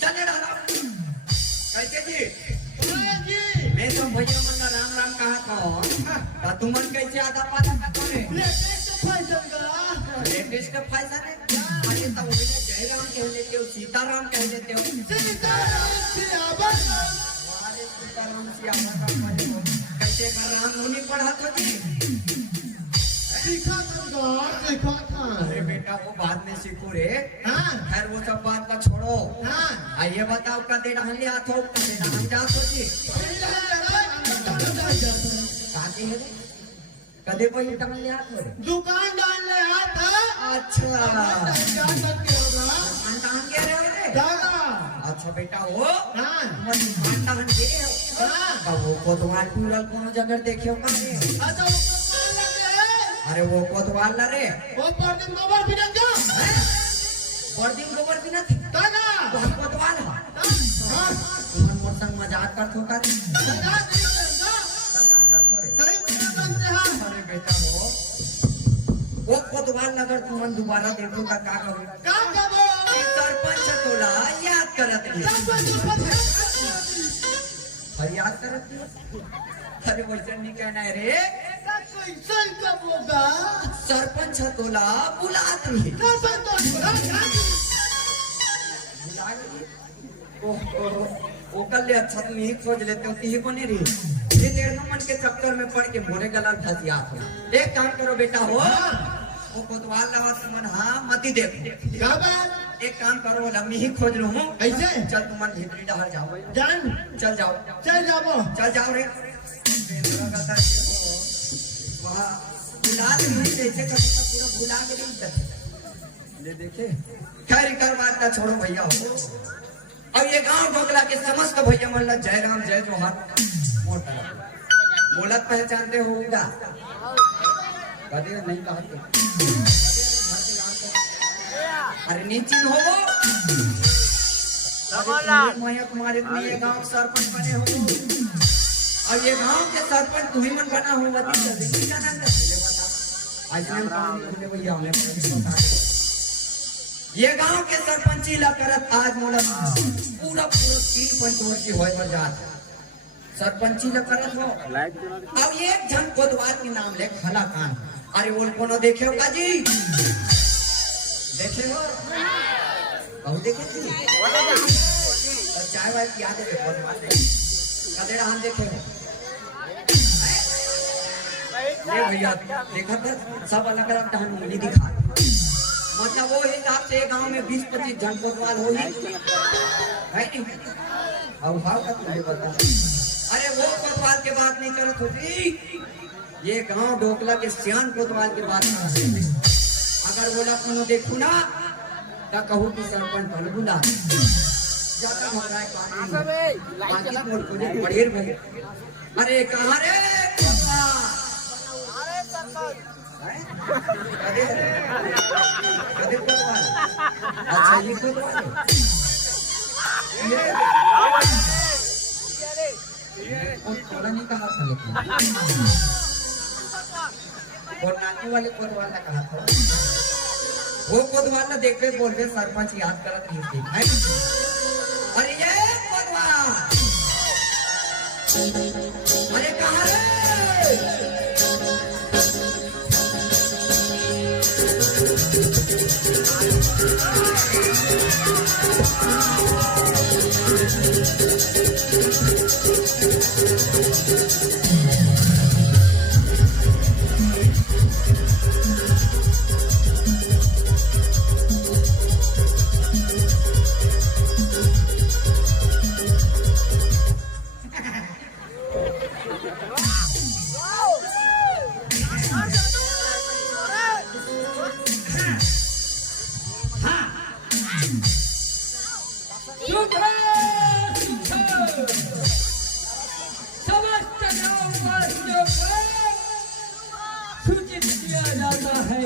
चले कैसे जी मैं तो भैया मन राम राम कहा था तुमन कैसे आधा पाधा करे लेटेस्ट फैशन है अरे तो जयराम कह लेते हो सीताराम कह लेते हो सीताराम कैसे राम मुनि पढ़ा तो जी सीखा था अरे बेटा वो बाद में सीखो रे खैर वो सब बात का छोड़ो ये बताओ कदे डाल लिया तो कदे डाल जाओ तो जी काती है कदे कोई डाल लिया तो दुकान डाल ले था अच्छा दुकान डाल के रहे हो रे अच्छा बेटा वो दुकान डाल के वो कोतवाल टूरल कोनो जगह देखे हो कहां अच्छा अरे वो कोतवाल ना रे वो परदिन गोबर बिना क्या परदिन गोबर बिना दादा वो कोतवाल हां तुम मोर संग मजाक कर थो का दादा सही बनते हैं अरे बेटा वो कोतवाल अगर तुम दोबारा देखो तो का करो सरपंच तोला याद करत नहीं याद करत अरे वैसे नहीं कहना है रे सरपंच तोला बुलात रही ओ कल अच्छा तुम ही खोज लेते हो ही को नहीं रही ये डेढ़ मन के चक्कर में पड़ के मोरे गलाल फंसिया हो एक काम करो बेटा हो वो कोतवाल लगा तुमन हाँ मती देखो एक काम करो लम्बी ही खोज लूं ऐसे चल तुमन भीतरी डहर जाओ जान चल जाओ रे वहाँ भुला नहीं जैसे कभी पूरा भुला के नहीं करते ले देखे खैर कर बात ना छोड़ो भैया हो अब ये गांव ढोकला के समस्त भैया मन जय राम जय जोहार मोटा बोलत पहचानते होगा कभी नहीं कहा अरे नीचे हो मैं तुम्हारे ये गांव सरपंच बने हो अब ये गांव के सरपंच तुम्ही मन बना हुआ ये गांव के सरपंची ला करत आज मोला पूरा 3 पंचवर की होय पर जात सरपंची ला करत हो अब एक जन कोतवाल के नाम ले खला कान अरे वो कोनो देखे हो का जी देखे हो बहुत देखे थी और चाय वाय की याद है कोतवाल कदेड़ा हम देखे हो ये भैया देखा था सब अलग अलग कहानी दिखा मतलब वो हिसाब से गांव में 20-25 जन कोतवाल हो ही है नहीं अब भाव का तुझे बता अरे वो कोतवाल के बात नहीं करत होती ये गांव ढोकला के सियान कोतवाल के बात अगर बोला कोनो देखू ना तो कहूँ कि सरपंच बन बुला जाता हमारा बाकी मोर को नहीं बढ़ेर भाई अरे कहाँ रे अरे सरपंच कदे कोतवाल अच्छा ये कोतवाल थोड़ा नहीं कहा था लेकिन और नानी वाले कोतवाल ने कहा था वो कोतवाल ने देखते बोलते सरपंच याद करत नहीं थी अरे ये कोतवाल अरे कहाँ रे सूचित किया जाता है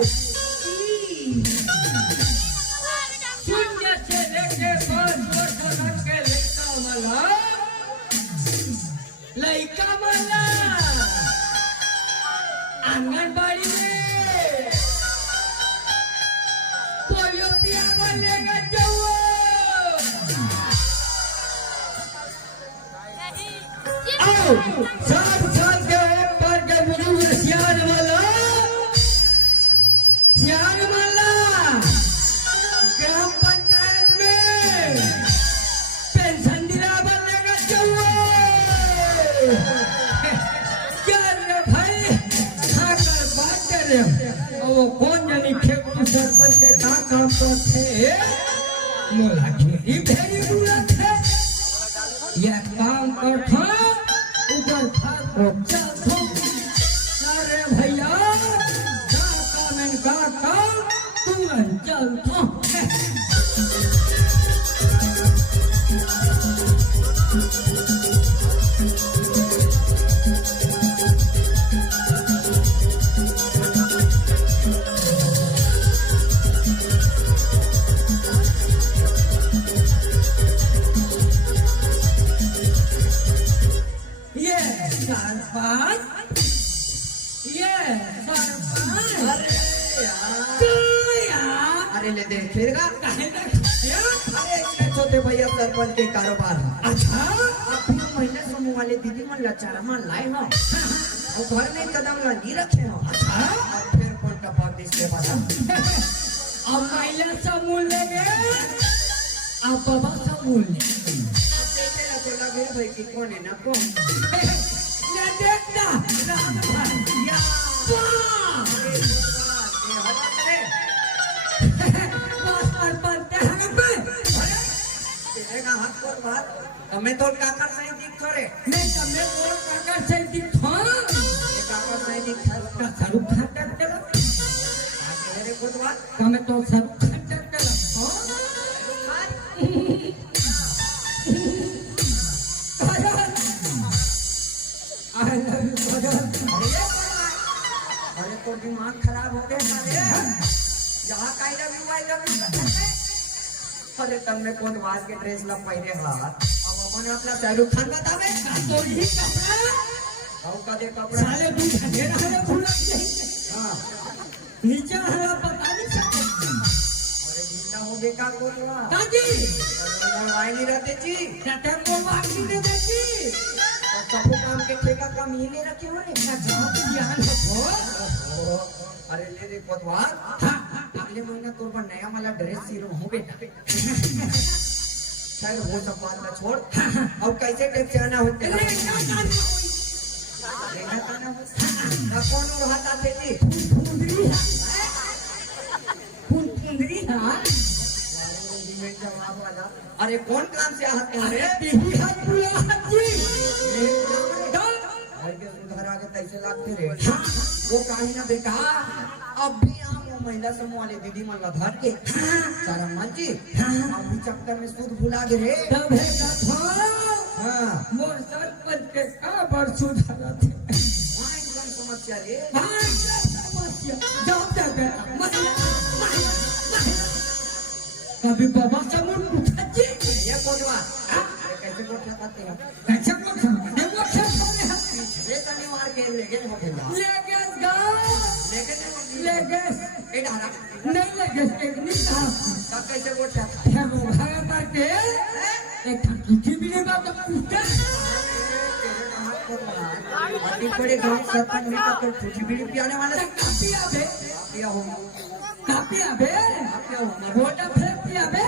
शून्य से लेके 5 वर्ष तक के लड़का वाला आंगनबाड़ी में पोलियो संध्या बोलेगा जाओ आओ 60 साल के पर के बुजुर्ग सियान वाला ग्राम पंचायत में पेंशन दिला बोलेगा जाओ क्या रे भाई खाकर बात रे वो कौन जानी खेती सरपंच के काम तो थे मोला खेती भेरी बुला थे ये काम कर था उधर था को चल थो अरे भैया का काम तुरंत चल थो अरे ले देखेगा अरे इतने छोटे भैया सरपंच के कारोबार अच्छा आप भी महीने समूह वाले दीदी मन लचारा मन लाए हो और घर में कदम लगी रखे हो अच्छा अब फिर कौन का पार्टी से बता अब महिला समूह लेंगे अब बाबा समूह लेंगे तो लगे भाई कि कौन है ना कौन ये देखना राम भैया તમે તો કાકા સાઈડિક કરે નહીં તમે કોણ કાકા સાઈડિક છો એ કાકા સાઈડિક થાય સારું ખાતર કરો અરે કોતવા તમે તો સારું ખાતર કરો હો अरे तो दिमाग खराब हो गया सारे यहाँ का लव यू अरे तुमने कौन वाज के ड्रेस ला पहने हाथ अब अपन अपना शाहरुख खान बतावे तो ही कपड़ा हाउ का दे कपड़ा साले तू ढेर हरे फूल हां नीचे हरा पता नहीं सकते अरे जिंदा हो गए का कोतवा दादी आई नहीं रहते जी जाते को वाकी दे देती और सब काम के ठेका कम ही ले रखे हो रे जॉब ज्ञान हो अरे ले दे कोतवा अगले महीना तोर पर नया वाला ड्रेस सीरो हूं बेटा खैर वो सब बात ना छोड़ अब कैसे टेक से आना होते हैं कौन उड़ाता थे जी फुंदरी हां अरे कौन काम से आते हैं रे यही हाथ बुला जी सुधार आगे कैसे लागते रे वो कहीं ना बेटा अब भी हम महिला समूह वाले दीदी मन ला धर के सारा मन जी अभी चक्कर में सूद भुला गए रे तब है कथा हां मोर सरपंच के का बड़ सुधारा थे वहां एकदम समस्या रे हां समस्या जाओ तक कभी बाबा समूह उठा जी ये कोटवा कैसे कोठा खाते हैं कैसे कोठा ये कोठा कोने रे तनी मार के ले गए हो गया लेगे गाओ लेगे ए डाला नहीं लेगे एक नहीं कहा तब कैसे कोठा है वो भागा करके एक ठंडी भी नहीं बात पूछते अभी बड़े गांव सरपंच में तो तुझी बीड़ी पियाने वाला कापिया बे पिया हो कापिया बे पिया हो वोटा फेंक पिया बे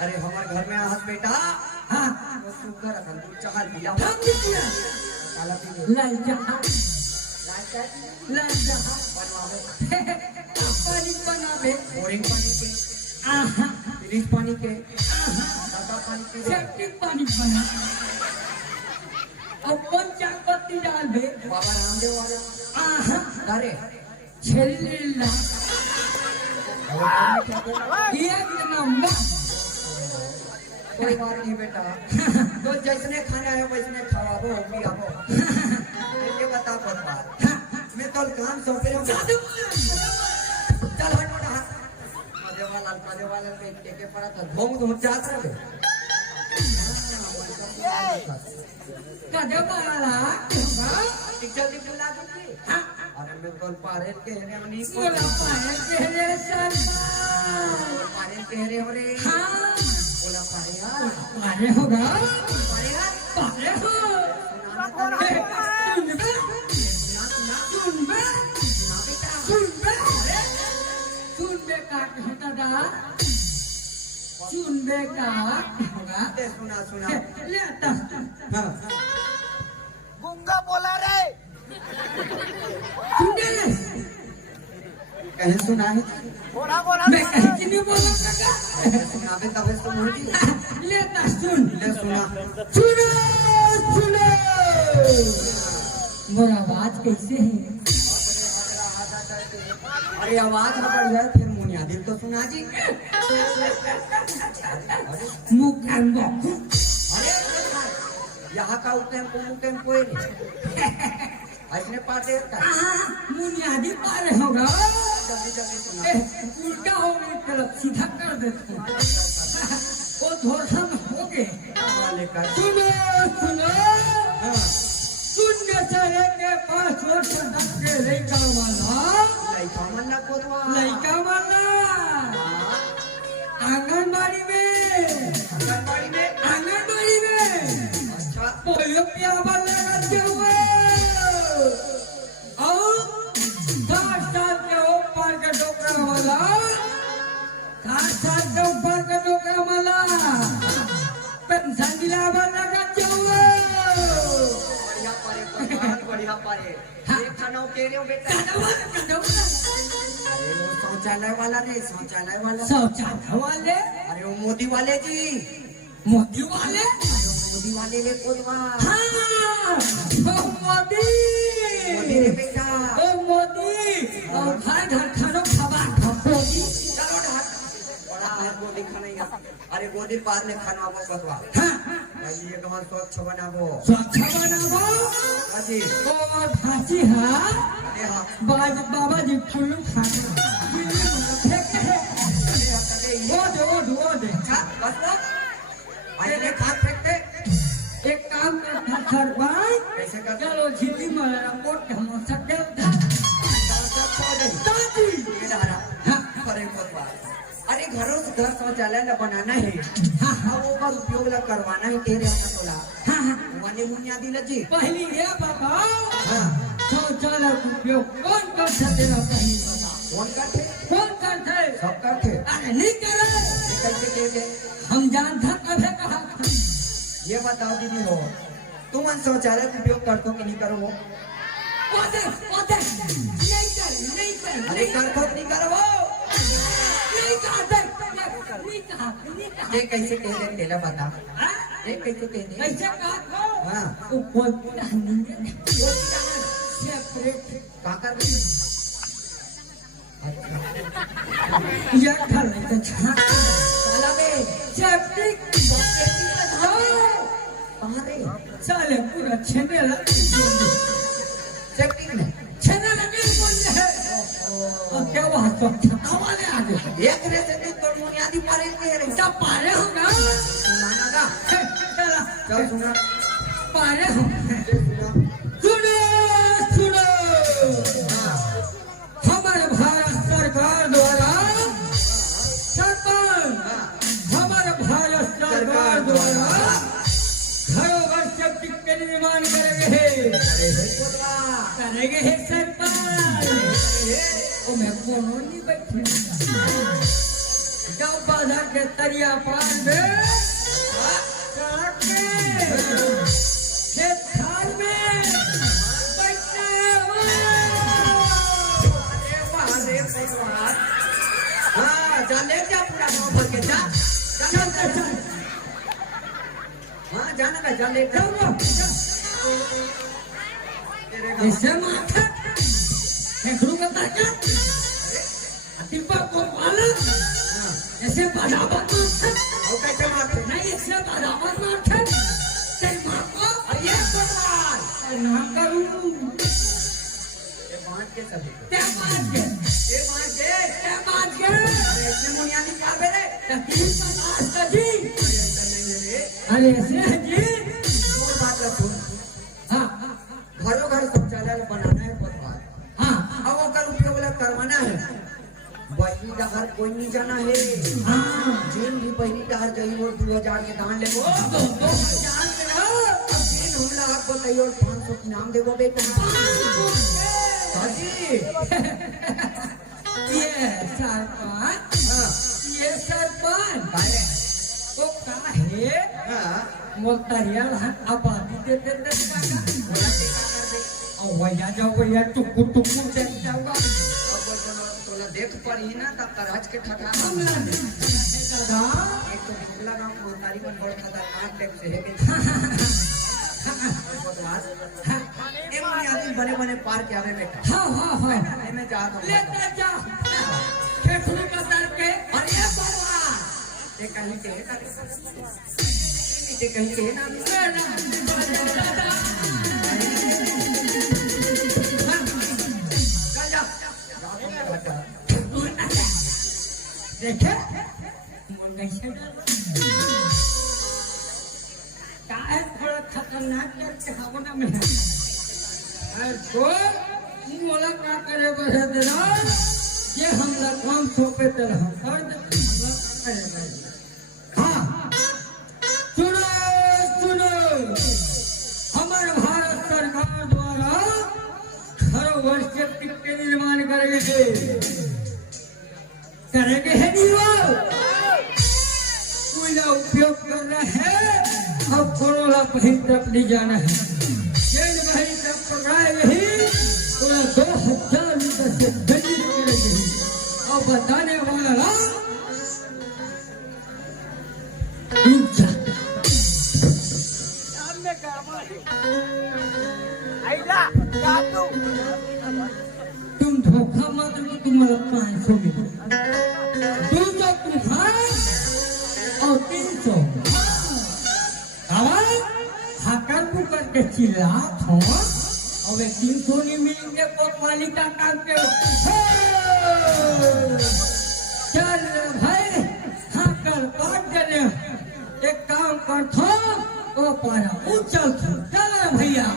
अरे हमारे घर में आहत बेटा हां वो सुगर अपन तू चाहल पिया हम दिया काला पी ले लाई जहां राजा लाई जहां बनवावे पानी बनावे बोरिंग पानी के आहा फ्रिज पानी के दादा पानी के सेप्टिक पानी बना और कौन चाय पत्ती डाल दे बाबा रामदेव वाला आहा अरे छेलीला एक नंबर कोई बात नहीं बेटा तो जैसने खाना है वैसने खवाबो पियाबो ये बता बात मैं तो काम सौंपे हूं चल हट देवाला पे टेके पड़ा था घूम घूम जात रहे कदे वाला जल्दी बुला दूंगी अरे मैं तो पारे के है नहीं बोला पाए के रे सरदार हो रे हाँ बोला पारेगा पारे होगा पारेगा पारे हो सुना सुन बे सुना सुन बे सुना बेटा सुन बे का होता दा सुन बे का होगा सुना सुना ले ता हाँ गूंगा बोला रे सुन ले कहीं सुना है बोला बोला मैं कहीं की नहीं बोला काका सुना बे तब तो मोटी ले ता सुन ले सुना सुनो सुनो मेरा आवाज कैसे है अरे आवाज न बढ़ जाए फिर मुनिया दिल तो सुना जी मुकम्मो अरे यहाँ का टेम्पो टेम्पो ऐसने पाते का मुनियादी पार होगा जल्दी जल्दी सुना उल्टा हो गई तरफ सीधा कर देते वो धोखा में हो गए लेकर सुनो सुनो हाँ सुनने चले के पास और सदक के लड़का वाला लड़का मन्ना कोतवा लड़का वाला आंगनबाड़ी में अच्छा पोलियो पियावा लगाते हुए और 10 साल के ऊपर के डोकरा वाला 10 साल के ऊपर के डोकरा वाला पेंशन दिलावा लगाते हुए बढ़िया पारे एक खाना के रहे हो बेटा अरे वो शौचालय वाला नहीं शौचालय वाला शौचालय वाले अरे वो मोदी वाले जी मोदी वाले मोदी वाले ले कोतवा हाँ मोदी रे बेटा ओ मोदी और घर घर खानो खबा खपोगी चलो ढाक बड़ा है गोदी खाना ही अरे गोदी बाद में खाना वो कोतवा हाँ ये कहाँ स्वच्छ बनाबो स्वच्छ बनाबो हाजी और भाजी हाँ अरे हाँ बाबा जी फुल्लू खाना वो दे अच्छा बस वो ऐसे खाक फेंकते एक काम कर सरबाई कैसे करते चलो झिल्ली में रिपोर्ट हम सकते था दादी अरे कोतवा अरे घरों से घर शौचालय न बनाना है हाँ वो का उपयोग ला करवाना है तेरे अपना तोला हाँ हाँ वाले बुनियादी लजी पहली ये बाबा हाँ शौचालय का उपयोग कौन कर सकते हो पहली बता कौन करते कौन करते सब करते अरे नहीं करे ये कैसे कहते हम जानता कभी कहा था ये बताओ दीदी हो तुम उन शौचालय का उपयोग करते हो कि नहीं करो वो नहीं कर अरे करते हो कि नहीं करो वो ये कैसे कहते तेला बता ये कैसे कहते कैसे कहा हाँ वो बोल सेपरेट काकर ये घर में तो छान साला बे सेपरेट कहाँ रे साले पूरा छेने लगे सेफ्टी में छेने लगे बोल रहे और क्या वहाँ तो छक्का वाले आ गए एक रे से तो बुनियादी पारे के रे सब पारे होगा सुनाना का चला चल सुना पारे हो सुना सुनो हमारे भारत सरकार द्वारा हमारे भारत सरकार द्वारा घरों घर सेफ्टी के निर्माण करेंगे है सरकार ओ मैं कोनो नहीं बैठे गाँव बाजार के तरिया पार में खेत खाल में बैठना हाँ जा ले जा पूरा गाँव भर के जा चल हाँ जाना का जा ले जा ऐसे माथा हेकड़ू का ताका अतिपा को वाला ऐसे बराबर माथा और कैसे मारते नहीं ऐसे बराबर माथा ते मां को ये भगवान ना करूं ये बांध के सभी ते बात के अरे इसने बुनियादी पार रे तकलीफ का आज का जी अरे ऐसे जी और बात रखो हाँ घरों घर शौचालय बनाना है भगवान हाँ अब वो कर उपयोग करवाना है वही का घर कोई नहीं जाना है हाँ जेन भी पहली टहर गई और 2000 के दान ले वो जान मेरा अब जेन हमला आप बताइए और 500 के नाम देवो बेटा दादी ये सरपंच ये सरपंच काहे तो काहे हां मोलतरिया आबादी दे काका बोला ते का कर दे और भैया जाओ भैया टुकु टुकु दे जाऊंगा अब बोलो तोला देख पड़ी ना तब कराज के ठठा हमला दे दादा एक तो हमला गांव को तारीबन बड़ खतरनाक टाइप से है के बकवास ए मुनी आदमी बने बने पार के आवे बेटा हाँ हाँ हाँ मैं जा रहा हूं लेता जा फेफड़े का दर्द के अरे बाबा ये कहीं के ये कहीं के ना देखे मन कैसे काय थोड़ा खतरनाक करके खावना में है अरे तो मोला का करे बसे देना ये हमला काम सौंपे तेरा हम कर दे हाँ सुनो सुनो हमारे भारत सरकार द्वारा हर वर्ष कितने निर्माण करेंगे है नहीं वो कोयला उपयोग कर रहा है अब कोरोना वहीं तक नहीं जाना है जेल वहीं तक पकड़ाएंगे ही पूरा 2000 रुपये से गली करेंगे और बताने वाला ना सामने काम आइला जातू तुम धोखा मत लो तुम्हारा 500 मिलो 200 तुम्हारा और 300 हाकर पुकर के चिल्लात हो और वे 300 नहीं मिलेंगे कोतवाली का काम के चल भाई हाकर काट देने एक काम कर थो ओ पारा उचल थो चल भैया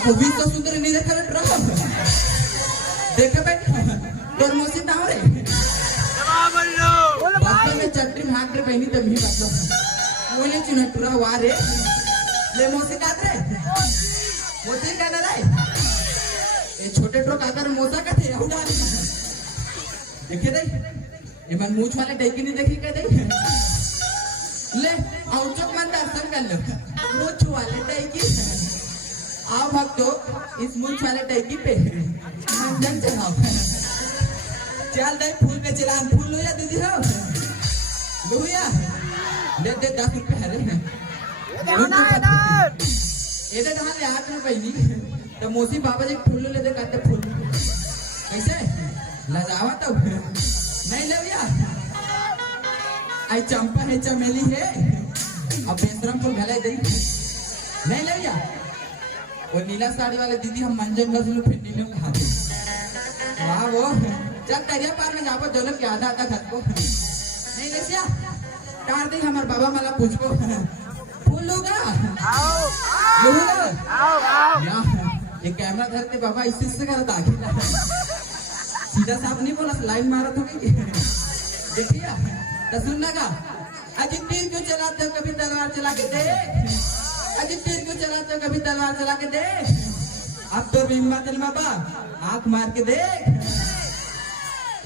अब भी तो सुंदर नहीं देखा रहा देखा बेटा तोर मोसी ना रे बात में चट्टी भाग रे पहनी तभी मतलब मोले चिन्ह टुरा वारे ले मोसी का रे मोसी का ना रे ए छोटे ट्रक आकर मोसा का थे उड़ा देखे दे ये मन मूछ वाले डेकी नहीं देखी के दे ले आउटचोक मन दर्शन कर लो मूछ वाले डेकी आओ भक्तो इस मूछ वाले डेकी पे मंजन चढ़ाओ चल दे फूल पे चला फूल लो या दीदी हो लोया ले दे 10 रुपए है रे ये दे ढाल 8 रुपए नहीं तो मोसी बाबा जी फूल ले दे काटे फूल कैसे लजावा तब नहीं ले भैया आई चंपा है चमेली है अब बेसरम फूल घले दे नहीं ले भैया वो नीला साड़ी वाले दीदी हम मंजन का फिर नीले खा दे वाह वो जब दरिया पार में जाबो दोनों के आधा आधा खत को नहीं लेसिया कार दे हमार बाबा मला पूछबो फूल लूगा लूगा या ये कैमरा धरते बाबा इससे करत आगे सीधा साहब नहीं बोला लाइन मारा तो नहीं देखिए तो सुनना का अजी तीर क्यों चलाते हो कभी तलवार चला के देख अजी तीर क्यों चलाते हो कभी तलवार चला के देख अब तो बिम्बा चल बाबा आंख मार के देख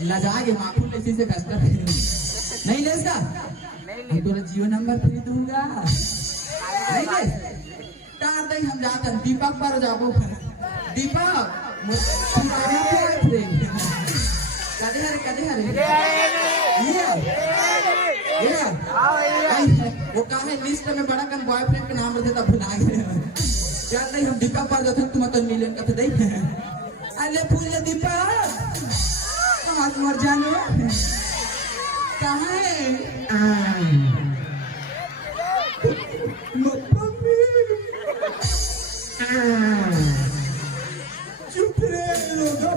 लजा ये माखून लेसी से कस्टर नहीं लेगा मैं तो जियो नंबर फ्री दूंगा नहीं ले तार दे हम जाते हैं दीपक पर जाबो दीपक तुम्हारा बॉयफ्रेंड कदे हरे ये वो कहा है लिस्ट में बड़ा कन बॉयफ्रेंड के नाम रहता भुला गए चल नहीं हम दीपक पर जाते तुम तो मिलन का दे अरे फूल दीपक हम आज मर जाने कहाँ है चुप रे लोगा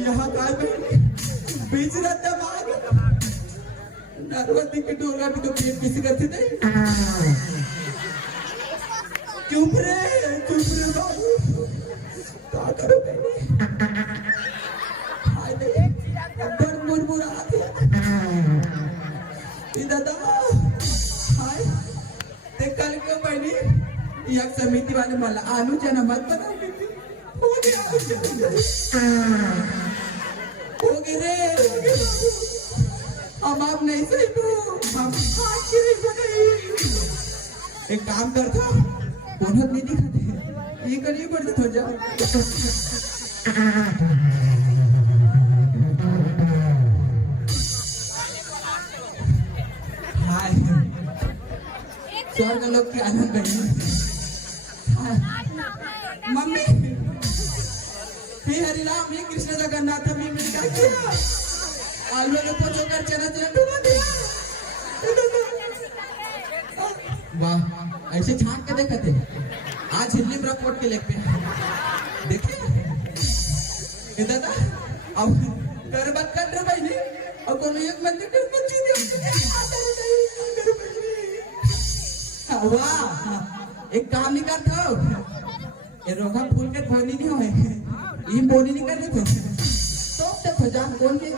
यहाँ काय बीच रहता मार नरवती के डोरा भी तो पेट किसी करते थे चुप रे बाबू क्या करो हाय दे अंदर मुरमुरा दादा हाय ते कल को बनी एक समिति वाले मला आलू चना मत बनाओ हो गए रे हम आप नहीं सही तो हम आज के नहीं सही एक काम करता कौन नहीं दिखाते ये करिए पड़ते थोड़ा हाय स्वर्ग लोग के आनंद गई मम्मी हे हरिराम हे कृष्ण जगन्नाथ अभी मैंने क्या किया आलू ने पोछो कर चना डुबा दिया वाह ऐसे छांट के देखते आज हिंदी में रिपोर्ट के लेके देखिए दादा अब कर बात कर रहे भाई और कोनो एक मंदिर कर मत दे वाह एक काम नहीं करता ये रोगा फूल के बोनी नहीं होए ये बोनी नहीं कर रहे थे तो तक जान कौन के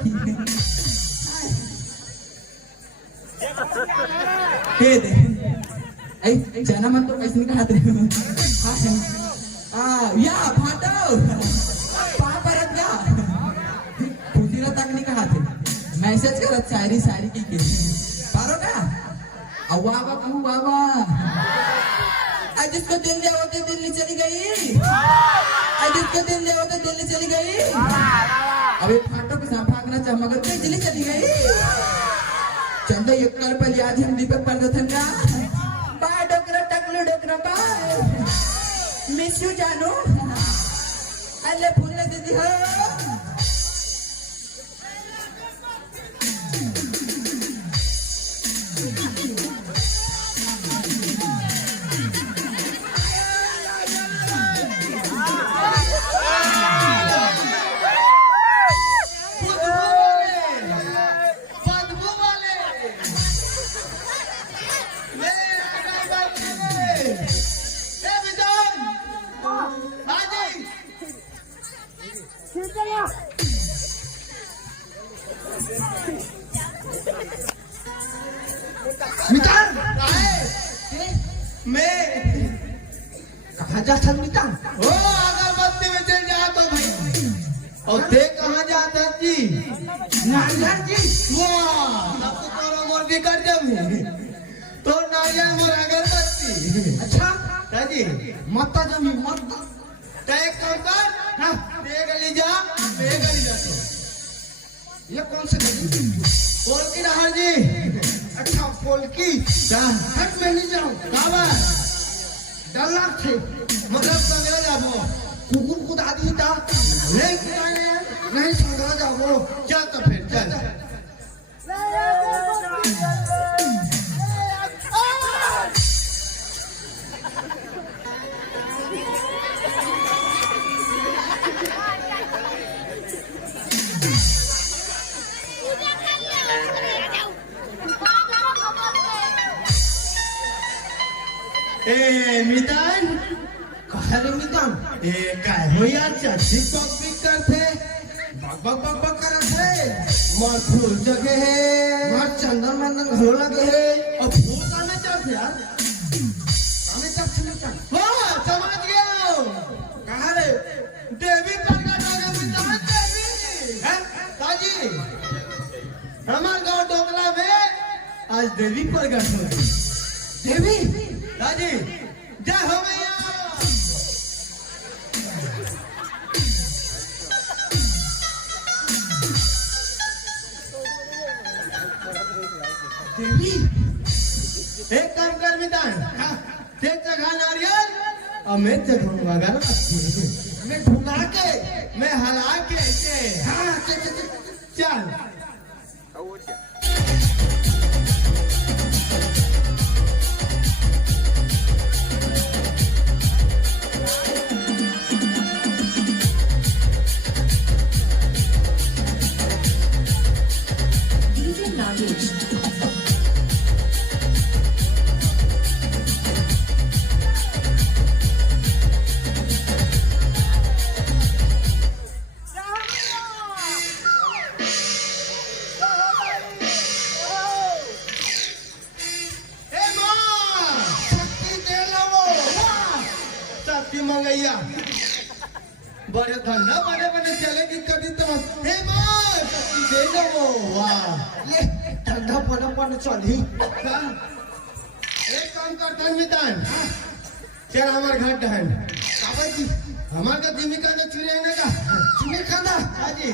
के दे ऐ जाना मन तो कैसे नहीं कहा हां या फाटो परत गा फुजीरा तक नहीं कहा थे मैसेज करत शायरी की पारो का अवा बाबा आज जिसको दिल दिया होते दिल्ली चली गई आज जिसको दिल दिया होते दिल्ली चली गई अबे फाटो के साथ भागना चाह मगर दिल्ली चली गई चंदा एक कल पहले आज हम दीपक प्रदर्शन का बाय डोकरा बाय मिस यू जानू अल्ले फूल दीदी हो अगरबत्ती में चल जा तो भाई और ते कहाँ जाता जी नारियल जी वाह अब तो तोरा मोर की कर जमी तो नारियल मोर अगरबत्ती अच्छा ताजी मत्ता जमी मत्ता तय कर हां ते गली जा तो ये कौन से गली पोलकी रहा जी अच्छा पोलकी जा हट में नहीं जाऊं बाबा डर थे मतलब संगरा जाबो कुकुर कुदा दी ता नहीं संगरा जाबो चल तो फिर चल ए मितान कहा रे मितान ए काय हो यार चाची पक पिक करते बक बक बक करत है मार फूल जगे है मार चंदन मंदन घलो लगे है अब फूल काने चढ़ते यार हमें चप चप हाँ समझ गया कहा रे देवी प्रकट हो गए मितान देवी हैं ताजी हमार गांव डोकला में आज देवी प्रकट हो गई देवी ताजी जय हो मैया देवी एक काम कर मितान ते जगह नारियल और मैं जगह वगैरह मैं ढूंढा के मैं हला के ऐसे हाँ चल DJ Nagesh. ए मां शक्ति दे लो शक्ति मंगैया बड़े धंधा बड़े बड़े चलेगी कभी तो हे मां शक्ति दे लो वाह ले ठंडा पड़ा चली एक काम करता है मितान चल हमारे घर डहन काबा जी हमारे का जिमी का तो चुरे ने का चुने खाना हाजी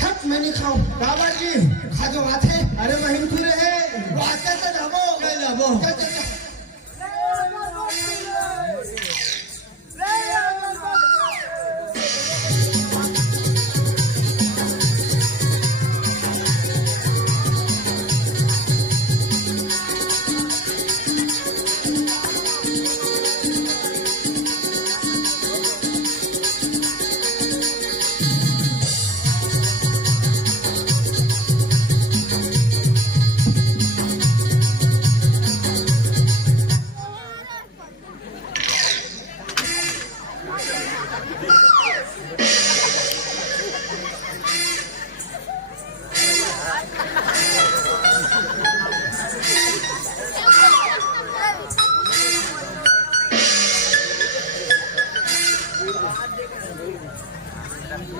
खत मैं नहीं खाऊं बाबा जी खा जो बात है अरे महिम चुरे है बात तो जाबो चल जाबो चल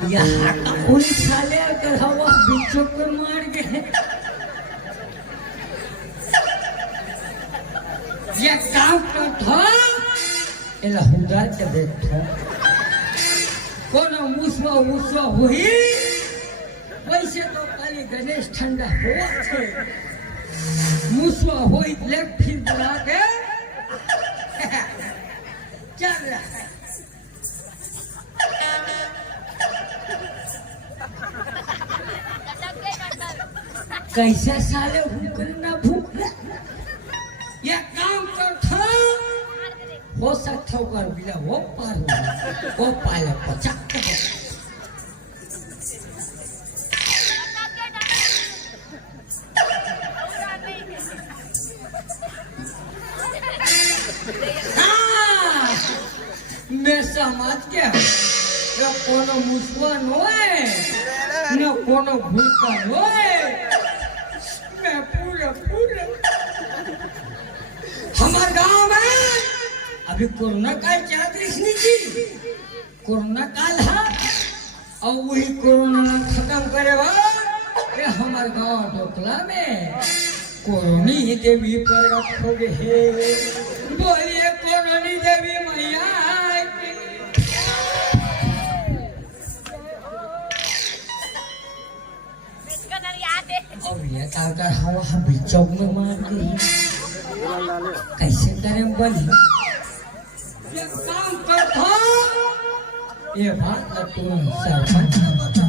यहाँ कोई साले अगर हवा बिच्छू को मार गए ये काम का था इला हुदा के देखो कोनो मुसवा हुई वैसे तो खाली गणेश ठंडा हुआ थे मुसवा हुई लेफ्ट फिर बना के चल रहा है कैसे साले भूखल ना भूख ये काम कर था हो सकता होगा बिना वो पार हो वो पाले पचाक मैं समझ गया न कोनो मुसवा नोए न कोनो भूखा नोए मैं पूरा हमारे गांव में अभी कोरोना काल चाहती जी कोरोना काल है और वही कोरोना खत्म करे ये हमारे गांव डोकला में कोरोनी देवी प्रकट हो गए बोलिए कोरोनी देवी मैया और ये काका हवा बिचौक में मार गई कैसे करें बनी ये काम करता ये बात का तुम सरपंच को बता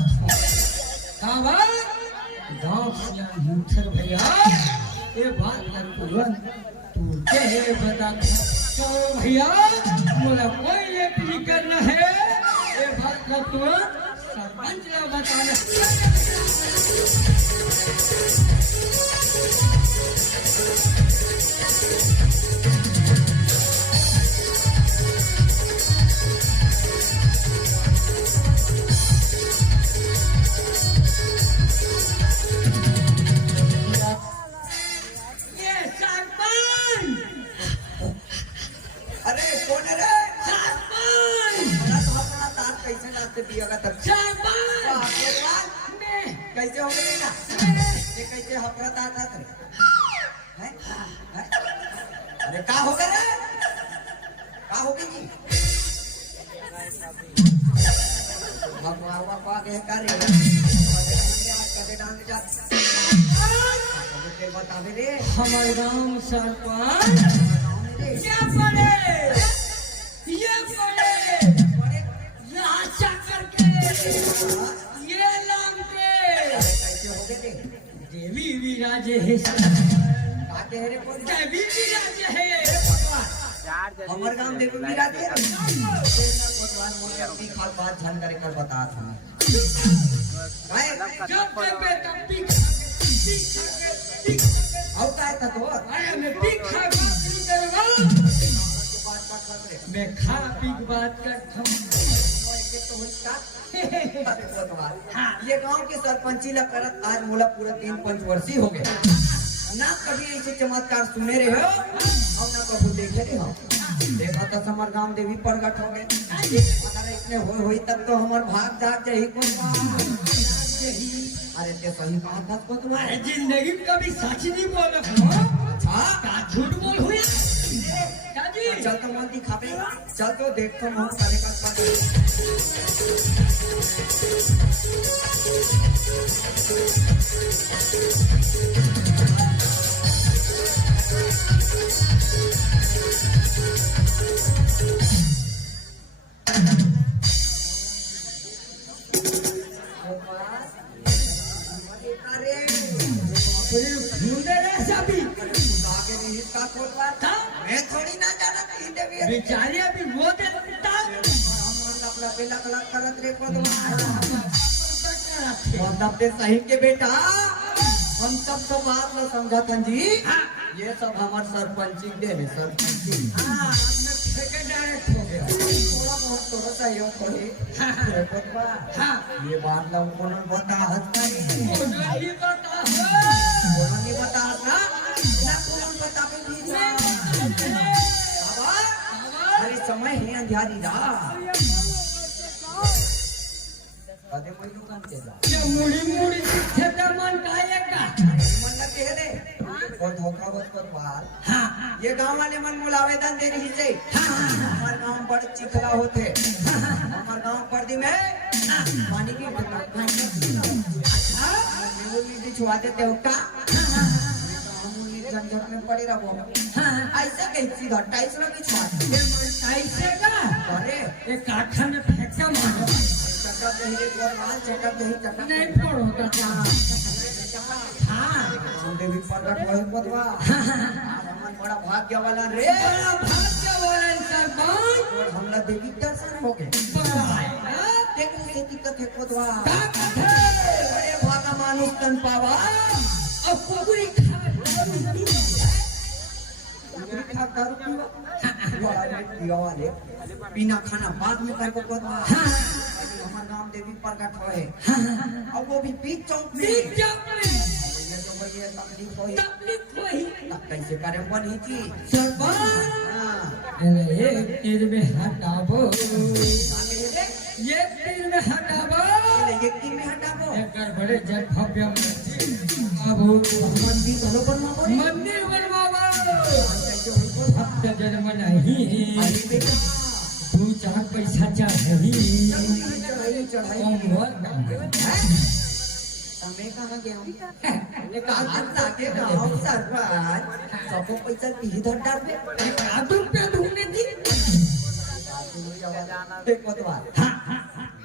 गाँव से यूथर भैया ये बात का तुरंत तू के बता तो भैया मोला कोई ये भी करना है ये बात तो तू सरपंच ला बताना ये सरपंच अरे कौन है रे सरपंच बड़ा तो अपना तार कैसे नाचते पिएगा तब सरपंच मैं कैसे हो गए ना ये कैसे हफरत आता थे हैं? हैं? अरे का हो गया रे का हो गई जी भगवान बापा के का रे कदे डांस जा कदे बतावे रे हमारे गांव सरपंच ये पड़े ये आशा करके ये नाम के कैसे हो गए रे देवी विराजे है का कह रे कौन देवी विराजे है हमर गांव देवी मीरा दे भगवान मोटी खाल बात जान करे कर बता था काय जब पे बेटा पीक आओ काय था तो अरे मैं पीक खा बात नहीं करूंगा बात बात बात रे मैं खा पी के बात करता हूँ ये गांव के सरपंची ला करत आज मोला पूरा 3-5 वर्षी हो गए ना कभी ऐसे चमत्कार सुने रहे हो और ना कभी देखे रहे हो देखा तो हमार गांव देवी प्रगट हो गए अगर इसने होई तब तो हमार भाग जाग जाही कोई अरे ते सही बात बात को तुम्हारे अरे जिंदगी में कभी सच नहीं बोला हो अच्छा का झूठ बोल हुई क्या जी चल तो मन दिखावे चल तो देख तो हम करे का मैं थोड़ी ना जाना कहीं देवी बेचारे अभी वो दे देता अपना पहला कला करत रे को मतलब ते सही के बेटा हम सब तो बात न समझतन जी ये सब हमार सरपंची दे रे सरपंची हाँ अपने डायरेक्ट हो गया थोड़ा बहुत थोड़ा सा यो थोड़ी हाँ ये बात ला उनको न बता हस्ता नहीं बता कोनो नहीं बता ना ना कौन बतावे भी अरे समय है अंधियारी रा अरे कोई दुकान के जा ये मुड़ी खेता मन काएगा मन न कह दे और धोखा मत कर बाहर हाँ ये गांव वाले मन मुल आवेदन दे रही से हमार गांव बड़ चिखला होते हमार गांव पर्दी में पानी की बिछवा देते हो का झंझट में पड़े रहो ऐसा कैसी सीधा टाइल्स में बिछवा ऐसे का अरे एक काठा में फेंका मारो चक्कर दही गोरवाल चक्कर दही चक्कर नहीं पड़ोगा हाँ देवी प्रकट होई बतवा हमार बड़ा भाग्य वाला रे बड़ा भाग्य वाला सरपंच और हमला देवी दर्शन हो गए बड़ा देखो से दिक्कत है बतवा ताकत है बड़े भागा मानुष तन पावा और कुकुरी खा दारू पीवा बड़ा लेट पिया वाले बिना खाना बाद में करके बतवा हमार नाम देवी प्रकट होए और वो भी बीच चौक में बीच चौक में ये तो भैया तकलीफ होई तकलीफ हुई तब कैसे करे बनी थी सरपंच हां एक तीर में हटाबो आगे ये देख ये तीर में हटाबो ये की में हटाबो एकर बड़े जय भव्य अब मंदिर घरो बनवाबो मंदिर बनवाबो कैसे होई बोल भक्त जन्म नहीं अरे बेटा दू चार पैसा चाहिए चढ़ाई चढ़ाई ओम समय कहाँ गया ये कहाँ जाके गाँव सरपंच सबको पैसा पीही धर डाल पे आदू पे ढूंढने थी देख मतवार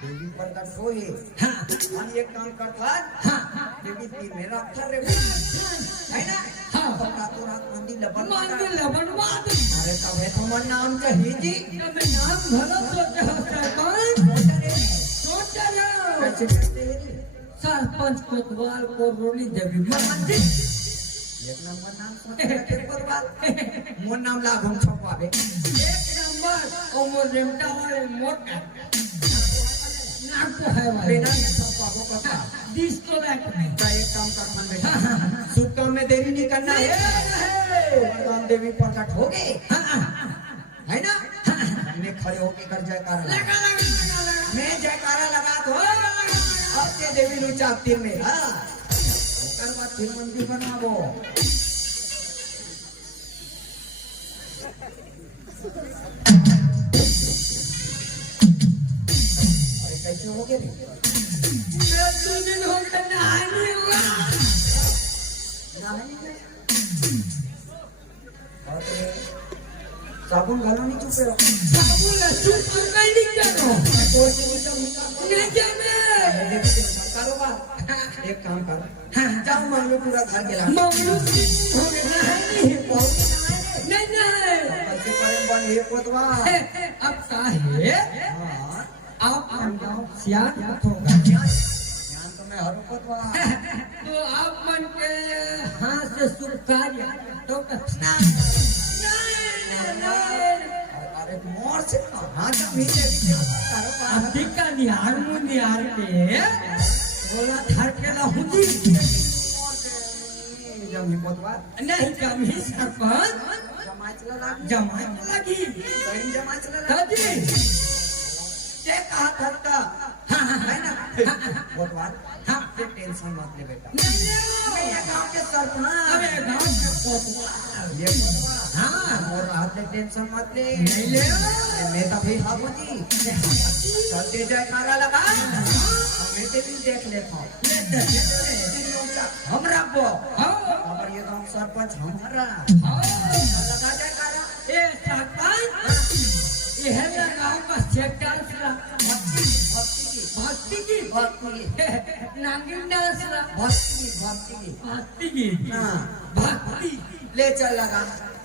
देवी प्रकट होए हम एक काम करता देवी तीन में रखा रे है ना तो रातों रात मंदिर बनवा दे अरे तब है तुम्हारा नाम चाहिए जी मैं नाम भला सोचे हो सरपंच कैसे कैसे करते हैं? सरपंच कोतवाल को रोली देवी मंदिर एक नंबर नाम सोचे के कोतवाल मोर नाम ला हम छपावे एक नंबर और मोर रेमटा वाले मोटा नाम तो है वाले बिना छपावो का दिस तो लाइक में तो एक काम कर मन बेटा शुभ काम में देरी नहीं करना है राम देवी प्रकट हो गए है ना मैं खड़े होके कर जयकारा लगा मैं जयकारा लगा दो अब के देवी नु चाहती में हां ओकर बाद फिर मंदिर बनाबो अरे कैसे हो गए मेरा 2 दिन हो गए नहाए नहीं हुआ साबुन घालो नहीं चुपे रहो साबुन का चुप नहीं करो कोई नहीं नहीं जाने कारोबार एक काम कर जाओ मान लो पूरा घर के ला मम्मी हो गया नहीं नहीं नहीं कैसे करें बन हे कोतवा अब का है हां आप जाओ सियान होगा ध्यान तो मैं हर कोतवा तो आप मन के हाथ से शुभ कार्य तो अरे मोर से हां जब मीले कारोबार अभी का निहार मु निहार के बोला धर के ला हुदी जब ही कोतवा नहीं कमी सरपंच जमाच जमा लगा लगी कहीं जमाच लगा दादी ये कहा था है ना कोतवा हाँ ये टेंशन मत ले बेटा नहीं मैं ये गांव के सरपंच अबे गांव के कोतवाल ये कोतवा हाँ और रात में टेंशन मत ले नहीं ले मैं तो भाई हाबूजी चलते जयकारा लगा मैं ते भी देख लेता हूं हम रखबो और ये गांव सरपंच हमारा लगा जयकारा ए सरपंच ये है ना गांव का सेक्टर भक्ति की नांगिन डांस भक्ति की हाँ भक्ति ले चल लगा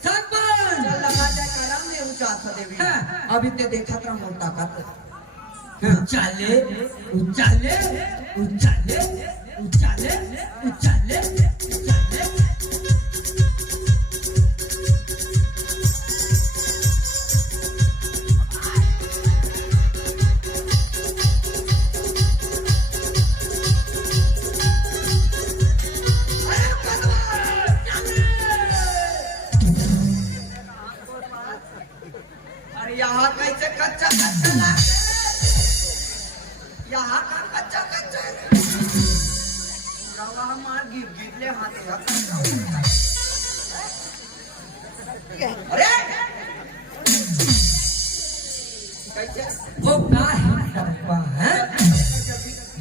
सरपंच चल लगा जयकारा में ऊंचा था देवी हाँ। अभी ते देखा था मोटा का उचाले उचाले उचाले उचाले उचाले उचाले अरे यहाँ कैसे कच्चा कच्चा लागे यहाँ का कच्चा कच्चा रवा मार गिरले हाथे अरे कैसे वो का है सरपंच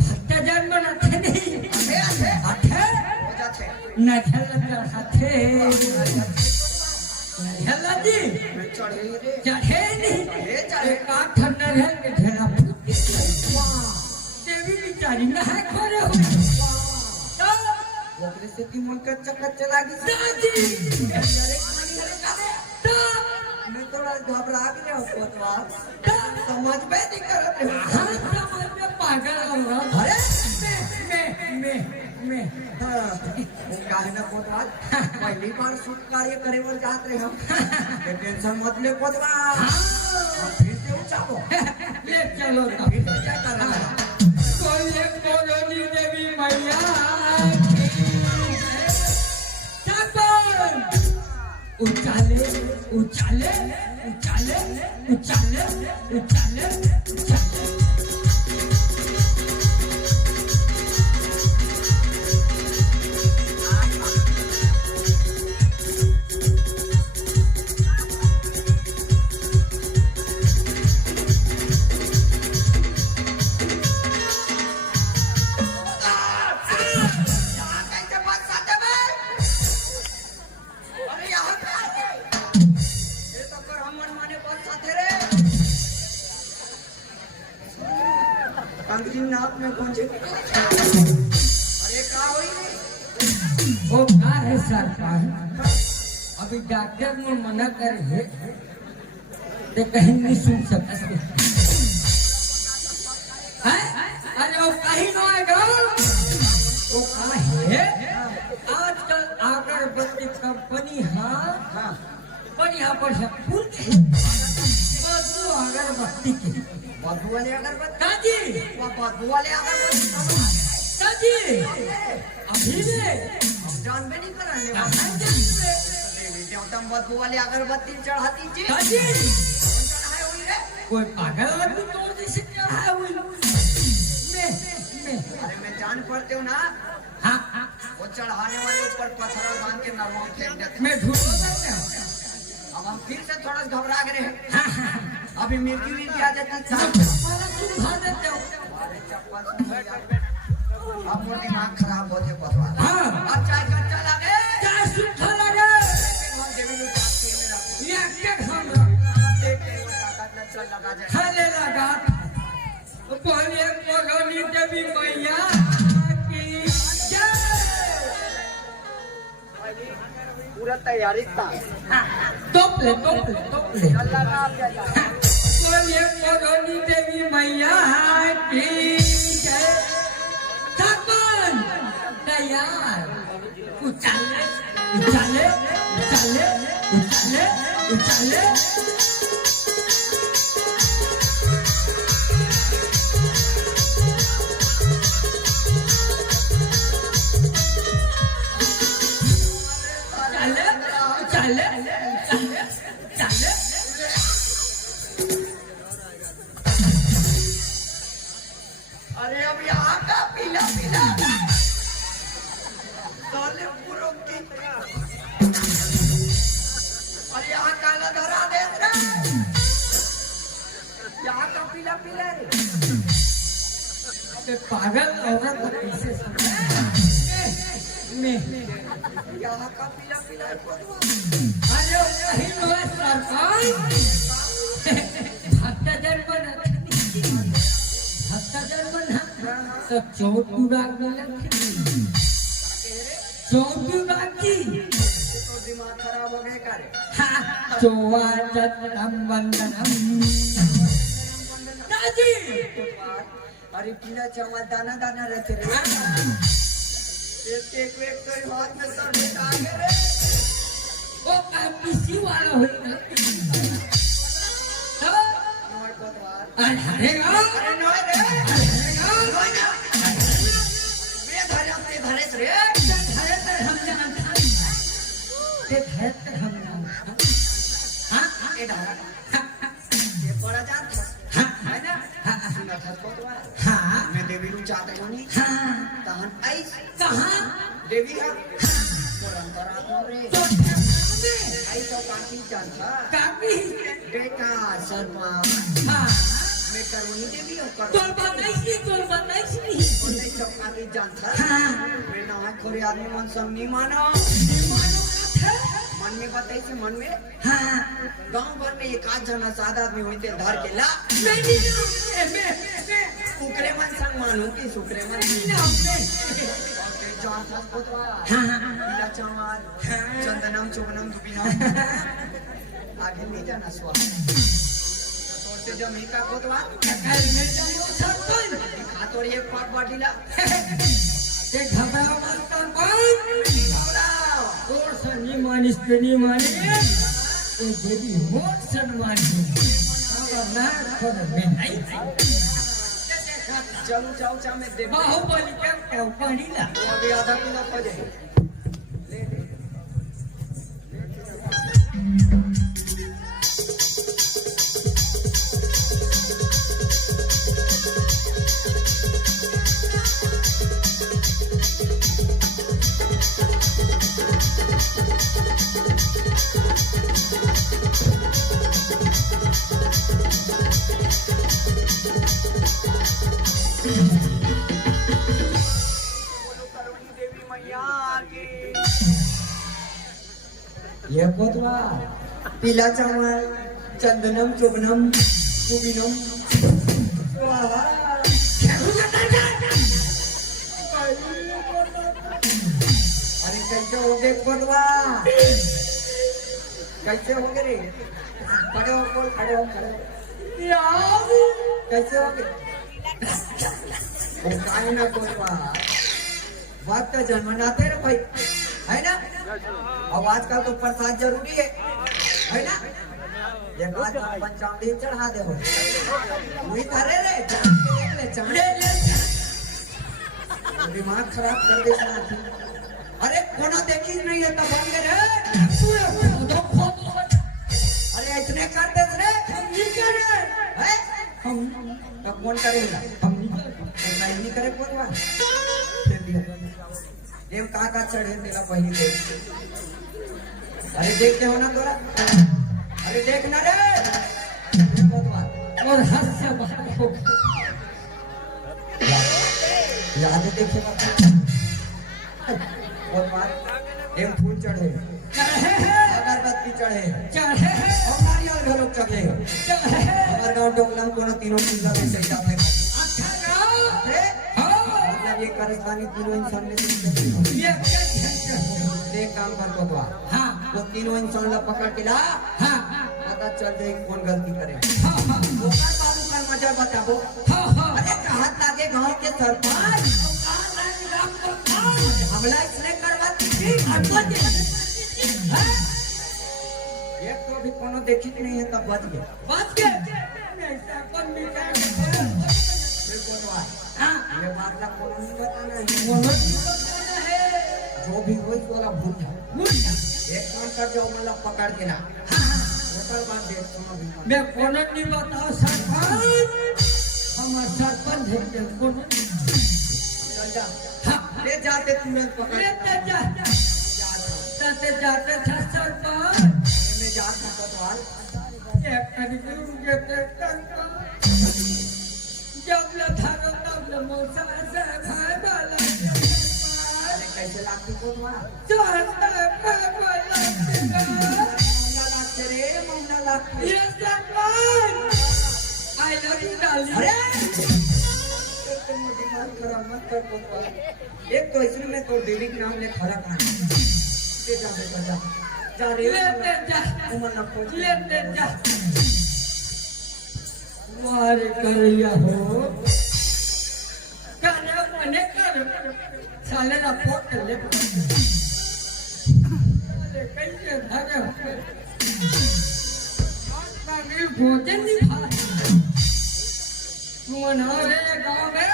भक्त जन्म रखे नहीं अठे हो जाते न खेल हाथे खेला जी चढ़े रे चढ़े नहीं ये चढ़े एक आठ ठंडा है के घेरा देवी बिचारी न है खोरे हो ओकरे से की मन कच्चा कच्चा लागी दादी मैं थोड़ा घबरा गया कोतवा समझ में नहीं कर रहे हाँ समझ में पागल हो रहा अरे मैं हाँ काहे ना कोतवा पहली बार शुभ कार्य करे बोल जात रहे हम ये टेंशन मत ले कोतवा फिर से उठाओ ले चलो फिर से क्या करना है कोई एक बोलोनी देवी मैया उचाले उचाले उचाले उचाले उचाले उचाले अंग्रेजी नाप में कौन से अरे का होई वो का है सरपंच अभी डॉक्टर ने मना कर है तो कहीं नहीं सुन सकते हैं हाँ पर यहाँ पर है फूल के बदबू अगरबत्ती के बदबू वाले अगरबत्ती दादी वो बदबू वाले अगरबत्ती दादी अभी ले जान में नहीं कराने कहाँ जाते देवता बदबू वाले अगरबत्ती चढ़ाती जी दादी चढ़ाए हुई रे कोई पागल आदमी तो जैसे चढ़ाया हुई मैं अरे मैं जान पड़ते हो ना हाँ वो चढ़ाने वाले ऊपर पत्थर बांध के नरवा फेंक देते मैं झूठ बोल सकता हूँ अब हम फिर से थोड़ा घबरा गए हैं अभी मिर्गी मिर्गी आ जाती हमारा सुधा देते हो हमारे चप्पल सुन जाते अब वो दिमाग खराब होते पतवा हाँ अब चाय कच्चा लगे क्या सुधा लगे देवी लोग काटती है मेरा ये क्या खाना देखते हैं वो ताकत न चल लगा जाए खाने लगा पहले पगली देवी मैया की जय पूरा तैयारी था टोपले चल लगा अब जाएगा पहले पगली देवी मैया की जय थकन तैयार उछाले उछाले उछाले उछाले उछाले चले चले चले अरे अब यहाँ का पीला पीला साले पूरों की अरे यहाँ काला धरा दे रे यहाँ का पीला पीला रे अबे पागल औरत को कैसे समझे मैं यहाँ का पीला पीला अरे कहीं लो सरकार भक्तजन बना भक्तजन बना तो चौटू राग चौटू रागी तो दिमाग खराब हो गए करे चौवा चतरम वंदनम दादी अरे पीला चावल दाना दाना रहते रे एक तो हाथ में सर लेकर आ गए रे ओ का किसी वाला हो ना नॉय पतवार अरे अरे नॉय रे नॉय ना वे धरे रे हम जानता ते धरते हम जानता हाँ ये धारा ये बड़ा जान था है ना सुना था पतवार हाँ मैं देवी रू चाहते हो नहीं हाँ तहन ऐस कहाँ देवी है परंपरा तो रे आई तो काफी जान था काफी बेटा शर्मा हाँ मैं करुणी देवी हूँ तोल बनाई सी नहीं तो काफी जान था हाँ मैं ना खोरे आदमी मन सब नहीं मानो मन में बताई से मन में हाँ गांव भर में एक आध जना सादा आदमी हुई थे धर के ला सुकरे मन संग मानू की सुकरे मन जान था पतवार पीला चावल चंदनम चुबनम दुबिनम आगे नहीं जाना स्वाद तोड़ते जमी का पतवार हाथोड़ी एक पाट बाटीला ते घबराओ मत पर और सनी मानिस पे नहीं माने ये देवी मोट सनमानी अगर ना खोद में नहीं चलो जाओ चा में दे बाहुबली का पानी ला अभी आधा किलो खोजे ये पोतवा पीला चावल चंदनम चुबनम चुबिनम अरे कैसे हो गए पतवा कैसे हो गए रे खड़े हो बोल खड़े हो कैसे हो गए वो काहे ना पतवा बात तो जन्मनाते रे भाई है ना अब आजकल तो प्रसाद जरूरी है ना? एक बात पंचामृत चढ़ा दे हो वही धरे रे चमड़े ले दिमाग खराब कर दे ना। अरे कोना देखी नहीं है तब बन गए अरे इतने कर दे रे हम नहीं करे हैं हम तब कौन करेगा? हम नहीं करे कौन बात देव का चढ़े तेरा पहले अरे देखते हो ना तोरा अरे देख ना रे और हद से बाहर हो याद देखे और बात एम फूल चढ़े अगरबत्ती चढ़े चढ़े और नारियल घरों चढ़े हमारे गांव डोंगला में कोनो तीनों चिंता में चढ़ जाते हैं अच्छा गाँव मतलब ये करेस्तानी तीनों इंसान में ये एक काम कर दो हाँ वो तीनों इंसान ला पकड़ के ला हाँ पता चल जाए कौन गलती करे हाँ हाँ वो कर बाबू का मजा बताबो हाँ हाँ अरे कहाँ लागे गांव के सरपंच हमला इसने करवाती थी एक तो अभी कोनो देखी नहीं है तब बच गए बच गए ऐसा कौन भी कर फिर कौन हुआ हाँ ये बात ना कोनो नहीं बताना है है जो भी हो वाला भूत है एक काम कर जाओ मतलब पकड़ के ना ओकर बाद देख सुनो भी मैं कौन नहीं बताओ सरपंच हमारे सरपंच है के कौन चल जा हाँ ले जाते तुरंत पकड़ लेते जा जाते जाते था सरपंच में जा सकत एक तरीके उनके टंका जब ले थारो तब ले मौसा से खाए वाला अरे कैसे लागती को तुम्हारा चलता है वाला मामला लागते रे मामला लागते ये sarpanch I love you darling अरे तुम दिमाग खराब मत कर कोतवाल एक तो इसमें में तो देवी के नाम ले खड़ा कहां ले जा बेटा जा जा रे लेते जा उमर ना पहुंच लेते जा वारे करिया हो करे मने कर साले ना फोट ले अरे कैसे धरे हो काबिल भोजन नहीं खा रे गाँव में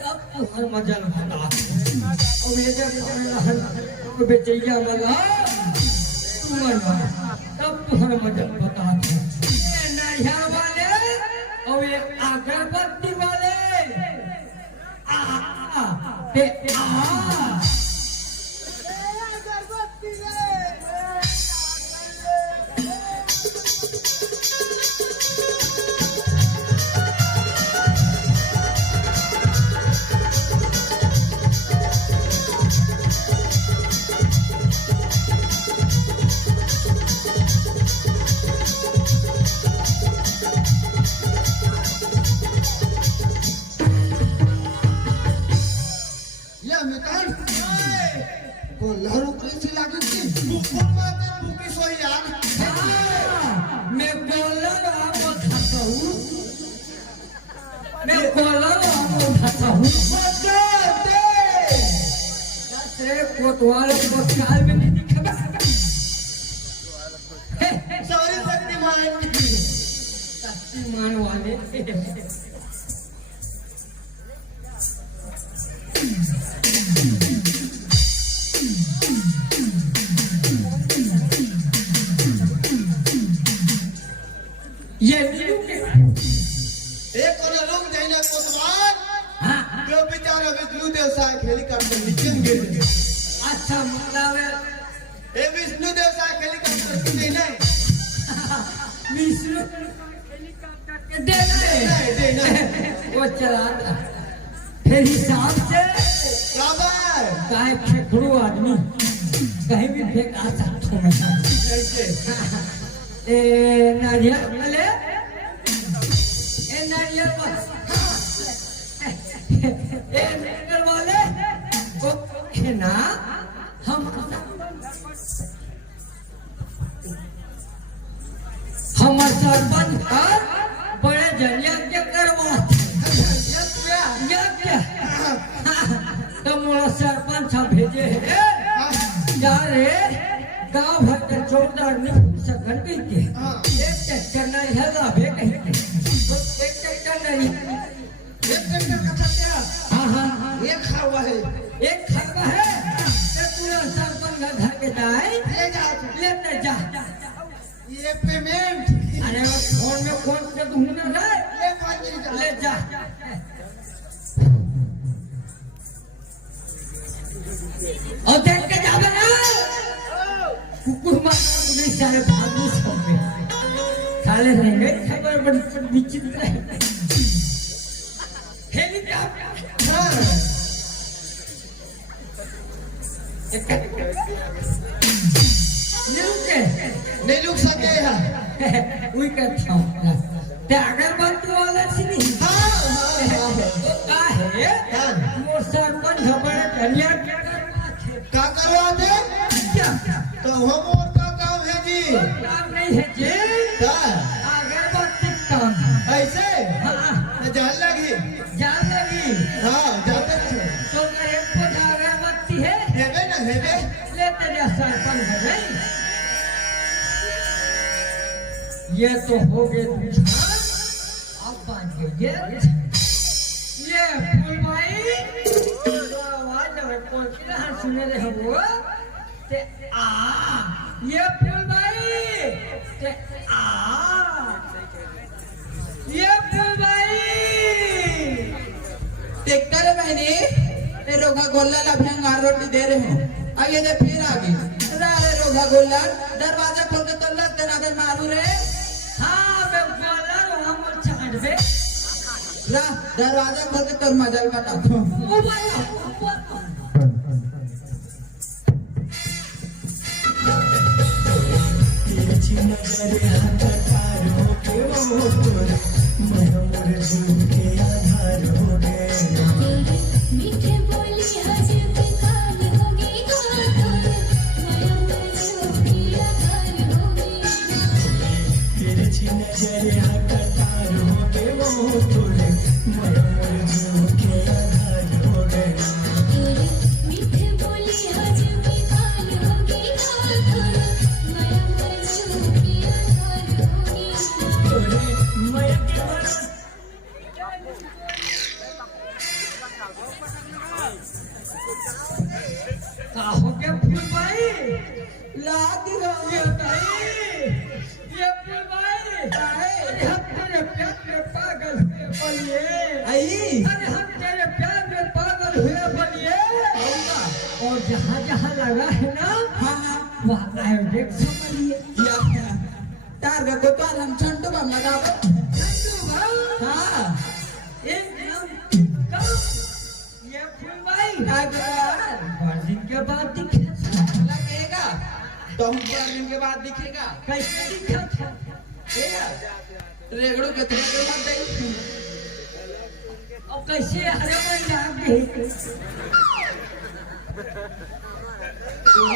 तब तो हर मजा होता और ये जब बेचैया वाला तब तो हर मजा बता नरिया वाले और ये अगरबत्ती वाले आ ते आ मैं बोला आपको खाता हूँ मैं बोला आपको खाता हूँ कोतवाल को काल में नहीं दिखा सॉरी शक्तिमान वाले ये एक और लोग जाइना कोतवाल जो बेचारा विष्णु देव साहब हेलीकॉप्टर नीचे गिर गए अच्छा मतलब ए विष्णु देव साहब हेलीकॉप्टर से नहीं विष्णु हेलीकॉप्टर के देना वो चलाता फिर हिसाब से काबर काहे फेंकड़ो आदमी कहीं भी फेंक आ सकते हैं ए नारियल वाले ए नारियल वाले वो है ना हम हमारे सरपंच पर बड़े जनिया के करवा तो मोरा सरपंच भेजे है यार गाँव भर के 14 निपुण घंटे के हाँ। एक ट्रैक्टर नहीं है लाभे कहीं के तो एक ट्रैक्टर नहीं एक ट्रैक्टर का सत्या हाँ एक खावा है एक खावा है तो पूरा सरपंच घर के दाई ले जा लेते जा ये पेमेंट अरे वो फोन में फोन पे तू ना जाए ले पानी जा ले जा और देख के जा बना कुकुर मार पुलिस सारे भागू सब में खाले रहेंगे खबर बड़ी विचित्र है हेलीकॉप्टर हाँ नहीं रुक सके है उई करता हूँ ते अगरबत्ती वाला सिनी हाँ तो का है हाँ। मोर सरपंच हमारे कन्या क्या का करवा दे क्या तो हम और का काम है जी काम नहीं है जी का अगरबत्ती काम ऐसे हाँ जान लगी जान लगी हाँ जाते हैं तो मेरे को अगरबत्ती है हेबे ना हेबे लेते जा सरपंच है नहीं ये तो हो गए दुश्मन अब बन गए ये फुलवाई आवाज है कौन सी रहा सुने रहे हो वो ते आ ये फुलवाई ते आ ये फुलवाई ट्रैक्टर है बहनी ये रोगा गोल्ला ला भंगार रोटी दे रहे हैं आइए दे फिर आगे रे रोगा गोल्ला दरवाजा खोल के तल्ला देना दे मारू रे हाँ मैं बोला हम चाट बे रा दरवाजा खोल के तोर मजा भी बता दो ओ भाई मीठे बोली हजब काल होगी गोर मयम जोगी आधार होगी मीठे बोली हजब काल होगी गोर मयम जोगी आधार होगी का हो गया फुलवाई ला दियो ये भाई ये फुलवाई अरे हम तेरे प्यार में पागल हुए बोलिए आई अरे हम तेरे प्यार में पागल हुए बोलिए और जहाँ जहाँ लगा है ना हाँ हाँ वहाँ आयोडेक्स समझिए या तार का को तो हम चंटू बा मगावो हाँ एकदम कम ये फुलवाई अगर बहुत दिन के बाद दिखे लगेगा तो हम 4 दिन के बाद दिखेगा कैसे दिखा था रेगड़ू के रेगड़ू मत दे और कैसे हरे में जाके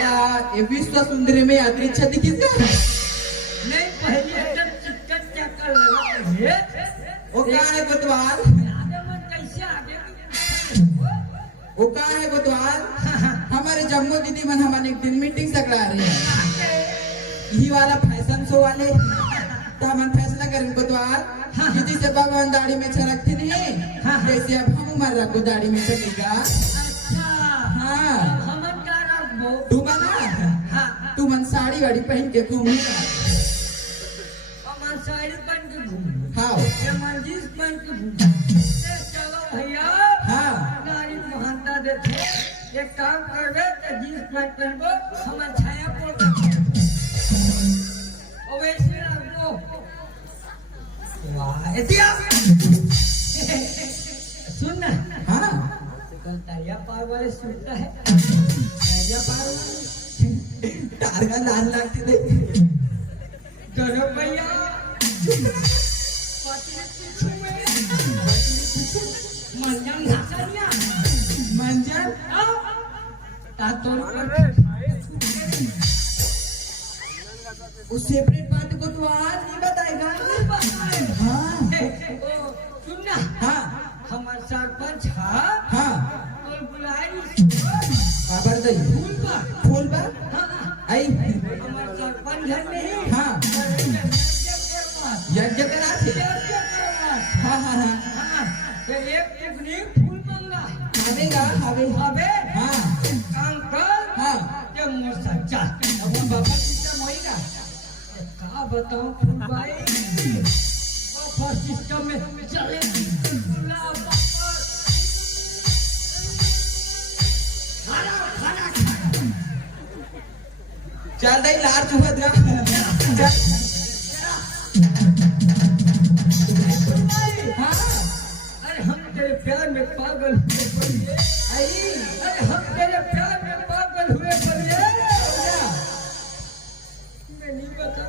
या ये विश्व सुंदरी में यात्री अच्छा दिखेगा नहीं पहले एकदम चिकन क्या कर लगा ये वो का है गोतवाल आगे मन कैसे आगे वो का है गोतवाल हमारे जम्मू दीदी मन हमारे एक दिन मीटिंग सकरा रही है यही वाला फैशन शो वाले तो हम फैसला करें गोतवाल दीदी से भगवान दाढ़ी में छरकती नहीं जैसे अब हम उम्र रखो दाढ़ी में चलेगा अच्छा हाँ हमन का रखबो तू बना हाँ तू मन साड़ी वाड़ी पहन के घूमेगा हमन साड़ी पहन के घूम हाँ ये मन जींस पहन के घूम चलो भैया हाँ नारी महानता देते एक काम करबे तो जींस पैंट पहनबो हमन छाया पोल और वैसे रखबो वाह एतिया सुन ना हाँ कल तारिया पार वाले सुनता है तारिया पार वाले तारगा लाल लगती नहीं करो भैया पति छुए मंजन घासरिया मंजन तातोर वो सेपरेट पार्ट को तो आज नहीं बताएगा हाँ सुन ना हाँ हमार सरपंच हाँ हाँ तो बुलाई खबर दई फूल पर फूल पर हाँ आई हवेगा हवे अबे हाँ काम कर हाँ ये मोर सच्चा अब वो बाबा सिस्टम होएगा का बताऊं फुलबाई बाबा सिस्टम में चले बुला बाबा खाना खाना खाना चल दई लार चुहत गा चल हाँ अरे हम तेरे प्यार में पागल हुए पड़िए अरे हम तेरे प्यार में पागल हुए पड़िए मैं नहीं बता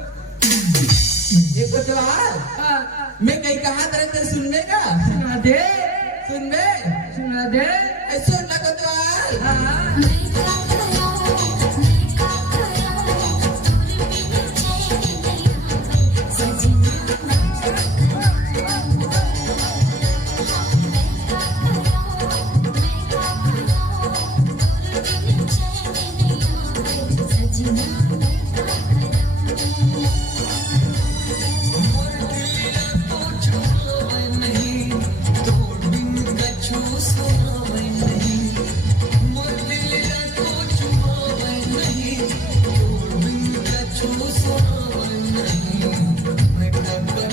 ये कोतवाल मैं कहीं कहा तरह तेरे सुनने का सुना दे सुन बे सुना दे सुन ना कोतवाल हाँ मैं क्या करूं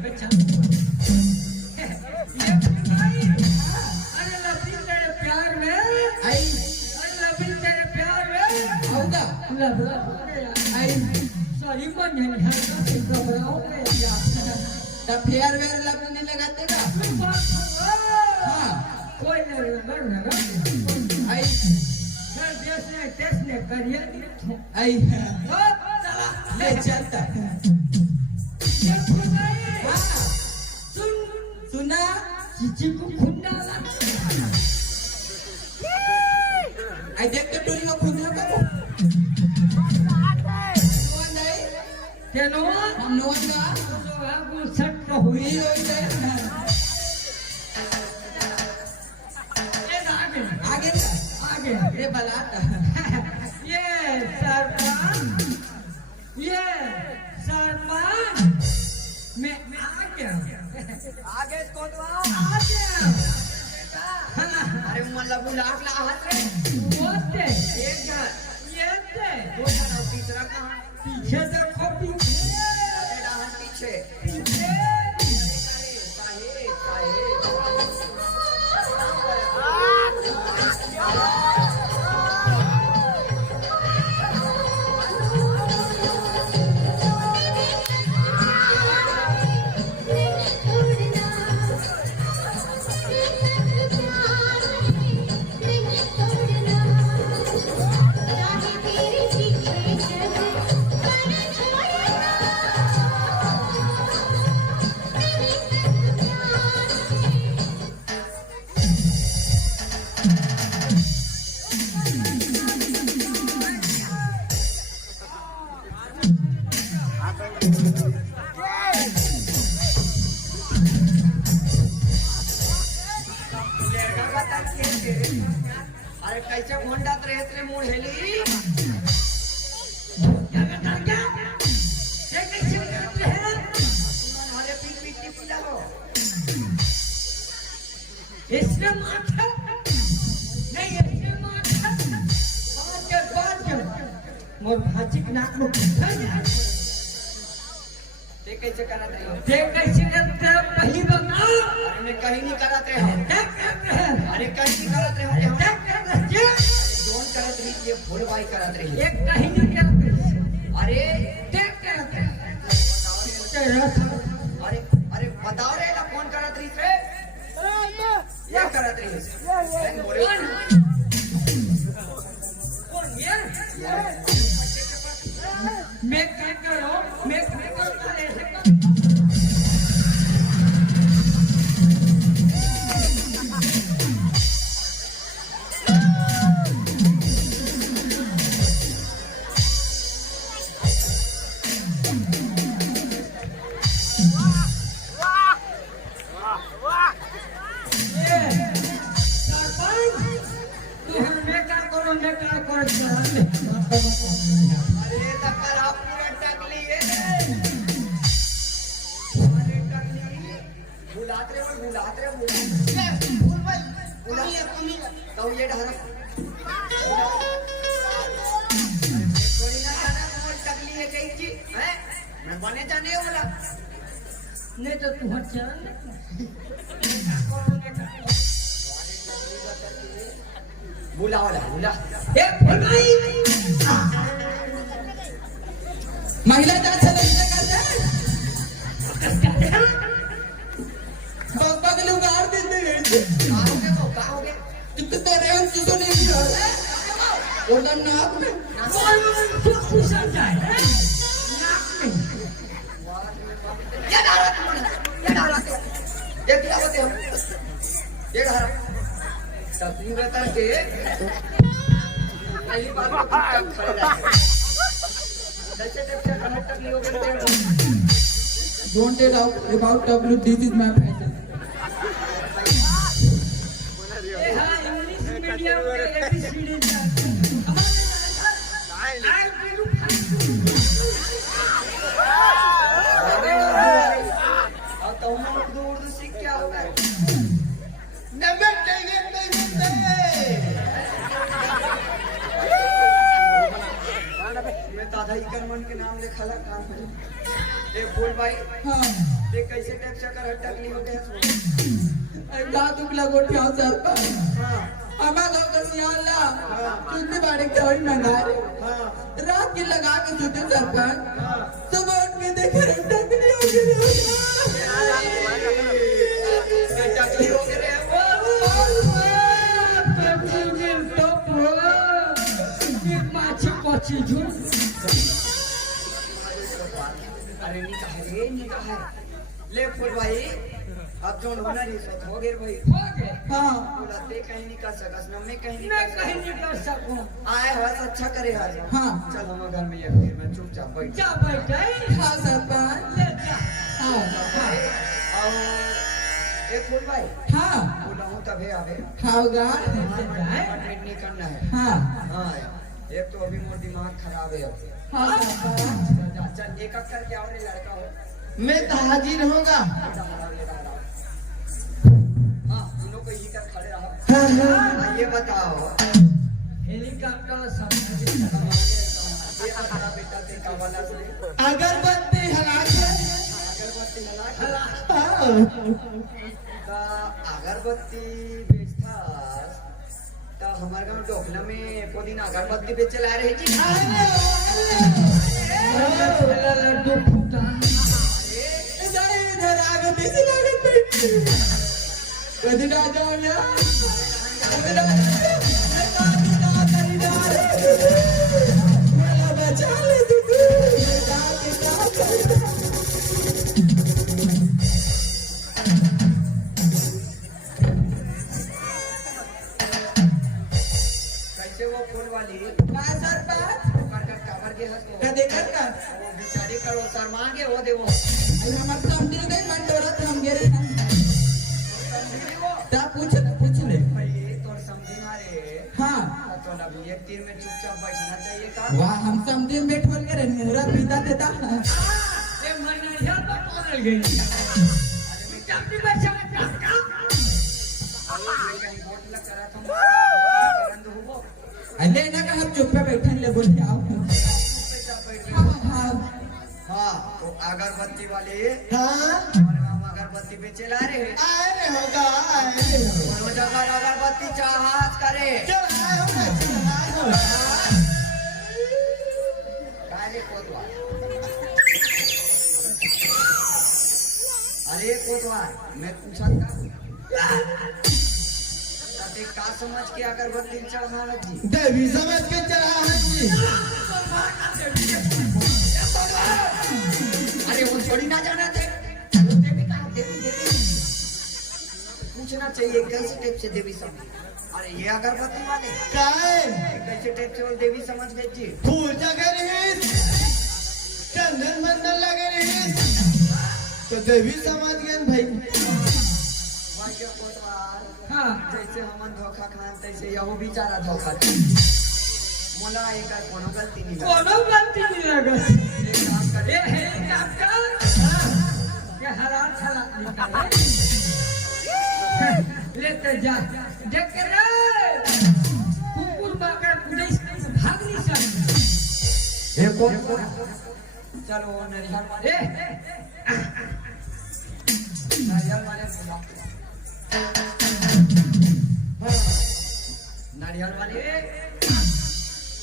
मैं क्या करूं तब फेयर वेयर लगने नहीं लगाते का हाँ आई आई ले चलता हाँ सुना आई देख के टूरी को खुद ना करो कौन है हम नोन का हुई होई है आगे ना आगे ये बलाता ये सरपंच मैं आ गया आगे कौन आ गया अरे मतलब बुलाट ला हाथ रे वो थे एक जन ये थे दो जन और तीसरा कहाँ पीछे देखो पीछे तेरा हाथ पीछे पीछे साहेब साहेब अरे कैसे भोंडात रहत रे मुंह हेली क्या करता क्या ये कैसे करते हैं अरे पीट पीट के पिला हो इसमें माथा नहीं इसमें माथा बाद मोर भाजी के नाक में ते कैसे करत रहे हो देख कैसे करते हैं पहली बताओ अरे मैं कहीं नहीं करत रहे हो देख करते हैं अरे कहीं नहीं करत रहे हो देख करते हैं जोन करत रही ये भूल भाई करत रही एक कहीं नहीं करते अरे देख करते हैं अरे अरे बताओ रे ना कौन करत रही से ये करत रही बोले कौन ये मैं क्या करो मैं क्या करो ऐसे कर बुलात रे बुला फूल भाई बुला तो ये ढारा थोड़ी ना जाना मोर टकली है कई चीज हैं मैं बने जाने वाला नहीं तो तू हट चल बुला वाला बुला ए फुलवाई महिला जांच से लड़ने करते बग लोग आर दिन में रहते का हो गया कितने तेरे हम चीजों नहीं किया और दम नाक में घुसा जाए नाक में ये डाला ये क्या होते हम ये डाला तकलीफ रहता के पहली बार को चुपचाप खड़े रहते जैसे टेक्चर कनेक्टर नहीं हो गए Don't tell about W. This is my passion. ए हां इंग्लिश मीडियम में एबीसीडी आई डू अब तो हम उर्दू सीख क्या होगा नमक चाहिए नहीं मैं दादा ही करमन के नाम लिखा ला काम है ए बोल भाई हाँ ये कैसे टेक्चर कर टकली हो गया दांत उगला गोटिया सर पर हां हमारा लोग सियाला चुन्नी बाड़े के और मंगाए हां रात की लगा के चुन्नी सर पर सुबह उठ के देखे टकली हो गई टकली हो गए अरे निकाह है ले फुल भाई अब जो होना नहीं सो हो गए भाई हाँ बुलाते कहीं नहीं कर सकस न मैं कहीं मैं नहीं कहीं नहीं कर सकूं आए हस अच्छा करे हस हाँ चल हम घर में ये फिर मैं चुपचाप बैठ जा बैठे हाँ सर पर ले जा हाँ और एक फुल भाई हाँ बुलाऊं तबे आवे खाओगा एडमिट नहीं करना है हाँ हाँ एक तो अभी मोर दिमाग खराब है हाँ सर पर चल एक एक करके आओ रे लड़का हो मैं तो हाजिर होगा हाँ दोनों को यही कर खड़े रहो हाँ, हाँ। ये बताओ हेलीकॉप्टर सब ये अपना बेटा देखा वाला से अगरबत्ती हला के अगरबत्ती लगा हाँ। का अगरबत्ती बेचता तो हमारे गांव डोकला में को दिन अगरबत्ती बेचे ला रहे जी लड्डू फूटा इधर आगे पीछे लगे कभी ना जाओ यार कभी ना बचा ले तू कैसे वो फूल वाली सर पर कवर के हंस का देखर का वो बेचारी करो शर्मा के वो दे वो हमारे समझ गए मन डोरा हम गिरे ता पूछ ले भाई तो समझी ना रे हाँ तो ना भी एक तीर में चुपचाप बैठना चाहिए का वाह हम समझे बैठोल करे मुरा पीता देता ये मनरिया तो पकड़ गई चापी बचा का कहीं वोट लग करा था करंद हुआ अरे ना का हम चुप पे बैठन ले बोल आओ हाँ हाँ हाँ वो अगरबत्ती वाले हाँ हमारे गाँव में अगरबत्ती बेचे ला रहे हैं आए रे होगा आए रे होगा वो जगह अगरबत्ती चाहत करे चल आए होगा चल आए होगा काले कोतवाल अरे कोतवाल मैं पूछा था ताते का समझ के अगरबत्ती चढ़ाना जी देवी समझ के चला है जी अरे वो थोड़ी ना जाना थे वो देवी कहाँ देवी देवी पूछना चाहिए कैसे टाइप से देवी समझ अरे ये अगरबत्ती वाले काहे कैसे टाइप से वो देवी समझ गए जी फूल जगह रही चंदन मंदन लगे रही तो देवी समझ गए भाई भाई के कोतवाल हाँ जैसे हमन धोखा खान तैसे यहो बेचारा धोखा मोला एक कोनो गलती नहीं लगा कोनो गलती नहीं लगा एक काम करे ये हेलीकॉप्टर ये हरा छला निकाले लेते जा देख रे कुकुर बाकर पुलिस भाग नहीं सकती देखो चलो नारियल वाले नारियल वाले बुलाओ नारियल वाले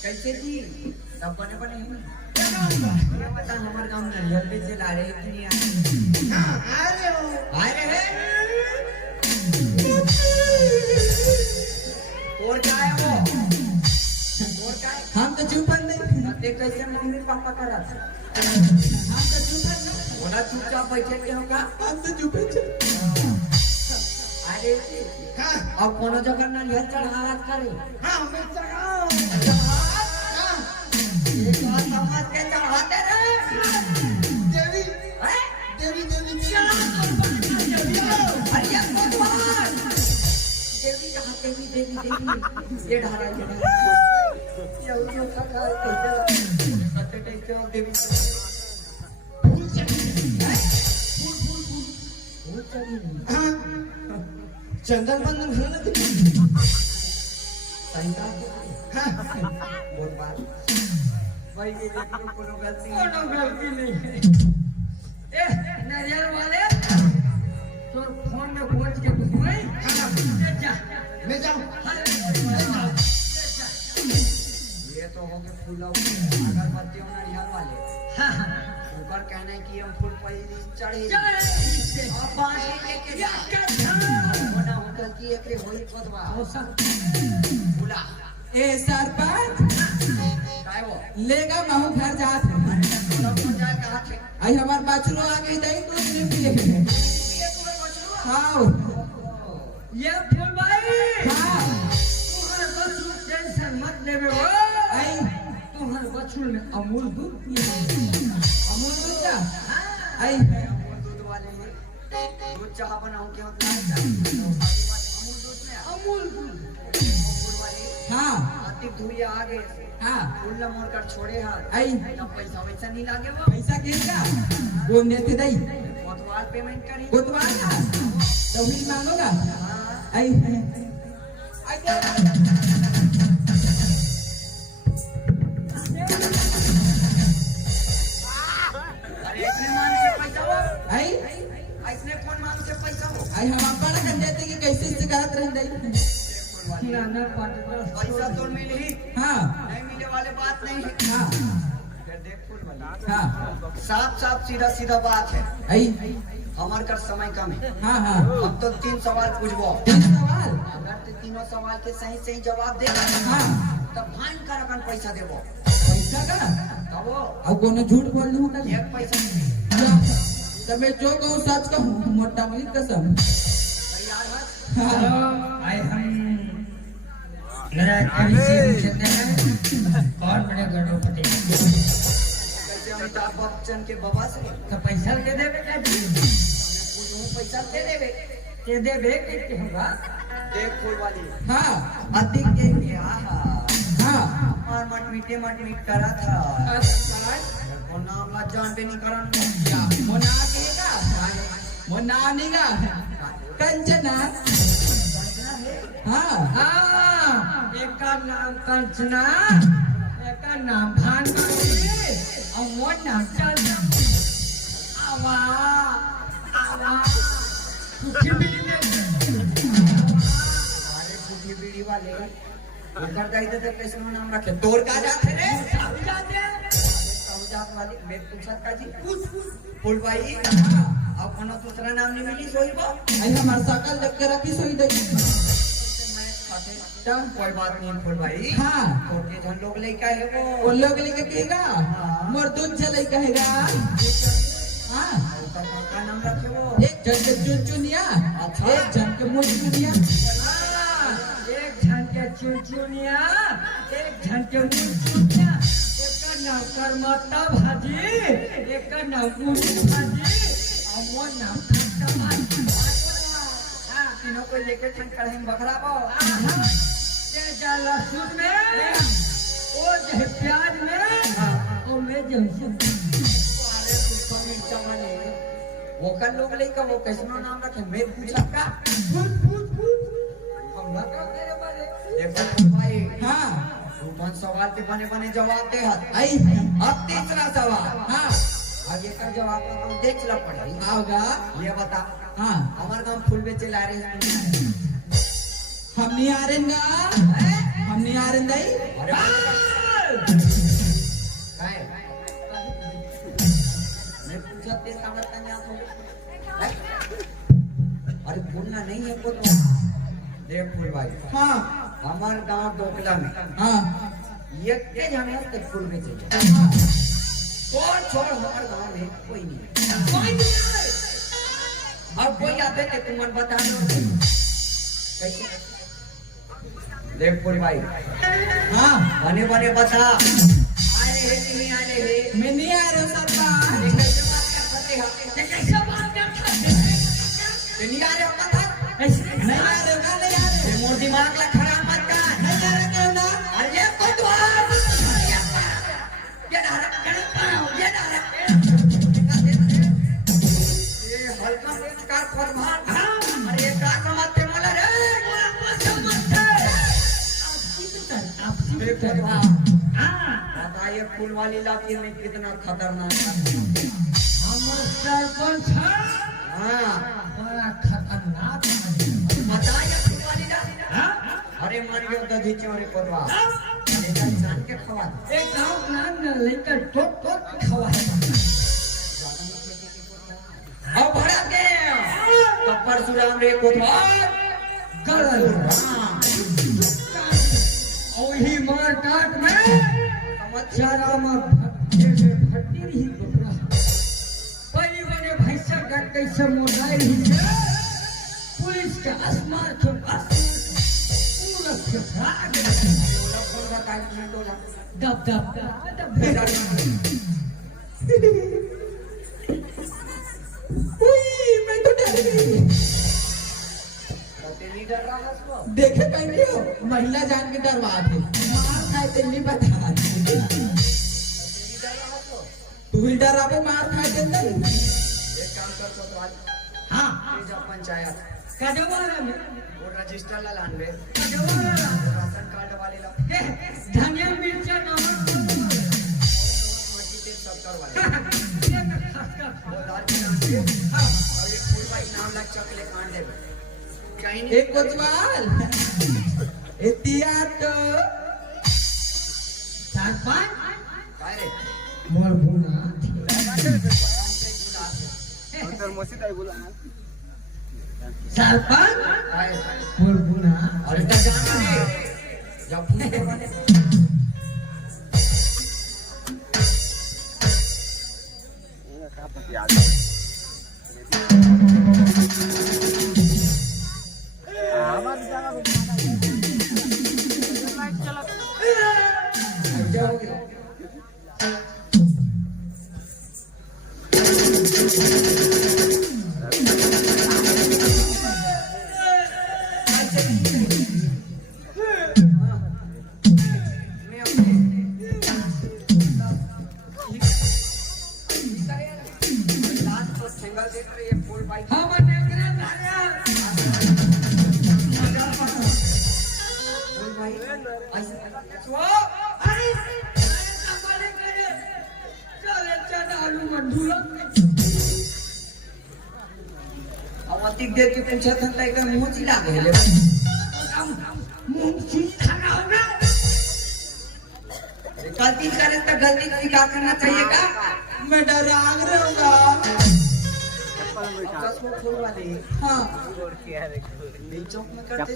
कैसे जी डब्बा ने बने ये बता हमारे गांव नारियल बेचे ला रहे कि नहीं आ रहे और क्या है वो और क्या है हम तो चुपन नहीं देख कैसे मम्मी पापा कर रहा था हम तो चुपन नहीं बोला चुपचाप बैठे के होगा हम तो चुपे अरे अब कोनो जगह नारियल चढ़ावत करे हाँ हमें चढ़ाओ एक बात समझ के चढ़ाते रहे देवी हैं? देवी देवी अरे ये भगवान देवी कहाँ देवी देवी देवी ये ढारा ये उनको खा कैसे सत्य कैसे देवी फूल चढ़ी भूल चली हाँ चंदन बंदन खाना तो सही बात हाँ बहुत बात भाई ये देखो कोनो गलती कोनो गलती नहीं है ए नारियल वाले तो फोन में खोज के घुमाई ले जा मैं जाऊँ ये तो हो गए फूल अगर बत्ती हो नारियल वाले ऊपर कहना है कि हम फूल पहले चढ़े अब बांटे लेके जा होना होटल की एक होई पदवा हो सकता बुला ए सरपंच काय वो लेगा महू घर जात सब जाए कहां थे आई हमार बाछरो आ गई दई तो नहीं पिए ये पूरा बचवा हाँ ये फूल भाई हाँ तुम्हारे बच्चों टेंशन मत लेवे हो आई तुम्हारे बच्चों में अमूल दूध पिए अमूल दूध का आई दूध वाले हैं दूध चाह बनाऊं क्या होता है अमूल दूध में अमूल दूध फूल वाले हाँ आती धुइया आ गए हाँ फूल न मोड़ कर छोड़े हाथ आई तब पैसा वैसा नहीं लागे वो पैसा किसका वो नेते दई कोतवाल पेमेंट करी गुतवाल का तो भी मांगोगा हाँ आई अरे इसने मांग से पैसा हो आई इसने कौन मांग से पैसा हो आई हम अपन कर देते कि कैसे शिकायत रह दई किराना पार्टनर पैसा तो मिल ही हाँ नहीं मिले वाले बात नहीं है हाँ फिर देख फूल वाली हाँ साफ साफ सीधा सीधा बात है आई हमारे कर समय कम है हाँ हाँ हम तो 3 सवाल पूछबो तीन सवाल अगर ते तीनों सवाल के सही सही जवाब दे हाँ तब फाइन कर अपन पैसा देबो पैसा का तब वो अब कोनो झूठ बोल लूं का एक पैसा नहीं। तब मैं जो कहूँ सच कहूँ मोटा मनी कसम तैयार है हाँ आए हम मेरा कृषि क्षेत्र में कौन बने गणपति कैसे अमिताभ बच्चन के बाबा से तो पैसा दे देवे क्या जी पूछूं पैसा दे देवे दे देवे कितने होगा देख फूल वाली हाँ अधिक के लिए आहा हाँ और मट मीट करा था वो नाम ला जान पे नहीं करन मोना केगा मोना निगा कंचना हाँ हाँ एक का नाम कंचना एक का नाम भानुमती और वो नाम चंद्र आवा आवा सुखी मिली अरे फूटी बीड़ी वाले उधर गई तो कैसे नाम रखे तोड़ का जाते रे सब जाते जात वाली मैं पूछत का जी फूल भाई अब कोनो दूसरा नाम नहीं मिली सोई बा आई हमार सकल देख के रखी सोई दई मैं खाते तब कोई बात नहीं फूल भाई हाँ तो के जन लोग लेके आए वो वो लोग लेके कहेगा मोर दूध चले कहेगा हाँ का नाम रखे वो एक जन के चुनचुनिया एक जन के मुनचुनिया एक झन के चुनचुनिया एक झन के मुनचुनिया एक का नाम करमत्ता भाजी एक का नाम मुनी भाजी और वो नाम खट्टा भाजी तीनों को लेके चल कढ़ाई में बखरा पाओ ये जा लहसुन में वो जो प्याज में और मैं जो अरे पुष्पा मिर्चा वाले वो कल लोग लेकर वो कैसनो नाम रखे मैं पूछा का फूल फूल फूल देखो भाई हाँ तू 5 सवाल के बने बने जवाब दे हत आई अब तीसरा सवाल हाँ आगे का जवाब तो देख ला पड़े आओगा ये बता हाँ हमारे गांव फूल बेचे ला रहे हैं हम नहीं आ रहे ना हम नहीं आ रहे दाई अरे काय मैं पूछा ते समझता नहीं आप अरे बोलना नहीं है को तो देख फूल भाई हाँ हमारे गांव डोकला में हाँ एक के जाने तक फूल बेचे हाँ और छोड़ हमारे गांव में कोई नहीं है अब कोई आते थे तुम मन बता दो कैसे देख फूल भाई हाँ बने बने बता आए है कि नहीं आए है मैं नहीं आ रहा सरकार ये कैसे बात कर सकते हो ये कैसे बात कर सकते हो ये नहीं आ रहे हो कथा नहीं आ रहे का नहीं आ रहे ये मोर दिमाग ला खराब मत कर नहीं आ रहे क्यों ना अरे ये कोतवाल ये डारा ये हल्का में कार फरमान अरे ये कार समझते मला रे बताइए फूल वाली लाठी में कितना खतरनाक है सरपंच है हाँ बड़ा खतरनाक बताइए फूल वाली लाठी अरे मारियो दधी चोरी करवा अरे जान के खवा एक गांव नाम लेकर टोट टोट खवा अब भड़ा के तो परशुराम रे कोतवाल गलल हाँ वही मार काट में समझ चारा में भट्टी रही गोबरा पहली बने भैंसा का कैसे मोटाई रही से पुलिस के आसमान के पूरा फेंका दब दब दब मैं तो डर गई देखे पहले हो महिला जान के डरवा थे मार खाए तो नहीं बता तू ही डरा पे मार खाए तो नहीं हाँ पंचायत कजवारा में वो रजिस्टर ला लान बे कजवारा राशन कार्ड वाले ला धनिया मिर्चा नमक मर्जी तेल सब करवाले वो दाल के नाम पे और एक फूल भाई नाम ला चकले कांड दे कहीं नहीं एक कोतवाल एतिया तो सरपंच काय रे मोर भूना सरपंच काय मोर भूना अरे क्या जान रे जब फूल करवाने क्या हो गया मैं अपने लास्ट को सिंगल देख रही है फूल भाई हम नेकरा मारा फूल भाई ऐसे अरे संभाले करे चले चना आलू मंडूला अब अतिक देर के पूछा था तो एक मुंह चिल्ला गए मुंह चीज खाना होगा गलती करे तो गलती स्वीकार करना चाहिए का मैं डरा रहूंगा दस वो फूल वाले हाँ चौक में करते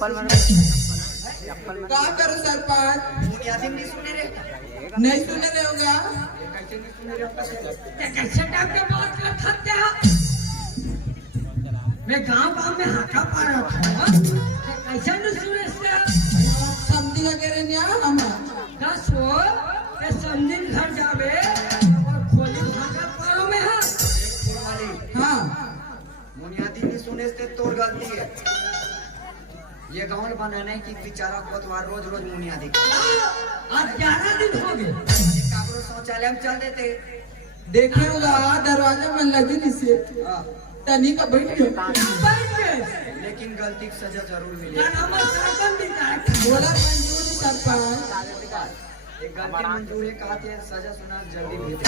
क्या करो सरपंच बुनियादी नहीं सुने रे नहीं सुने रहे होगा कैसे नहीं सुने रे आपका कैसे टाइप के बात कर सकते हैं मैं गांव में हाथा पा रहा था कैसे न सुने से समझी का कह रहे हैं हम दस वो के समझिन घर जावे और खोली भागा पारो में है फूल वाली हाँ बुनियादी नहीं सुने से तोर गलती है ये गाँव बनाने की बेचारा कोतवाल रोज रोज बुनियादी आज 11 दिन हो गए काबरो शौचालय में चल देते देखे होगा दरवाजे में लगी नहीं से हाँ, तनी का बैठ लेकिन गलती की सजा जरूर मिलेगी। बोला मंजूर सरपंच एक गलती मंजूर है, कहा थे सजा सुना जल्दी भेज।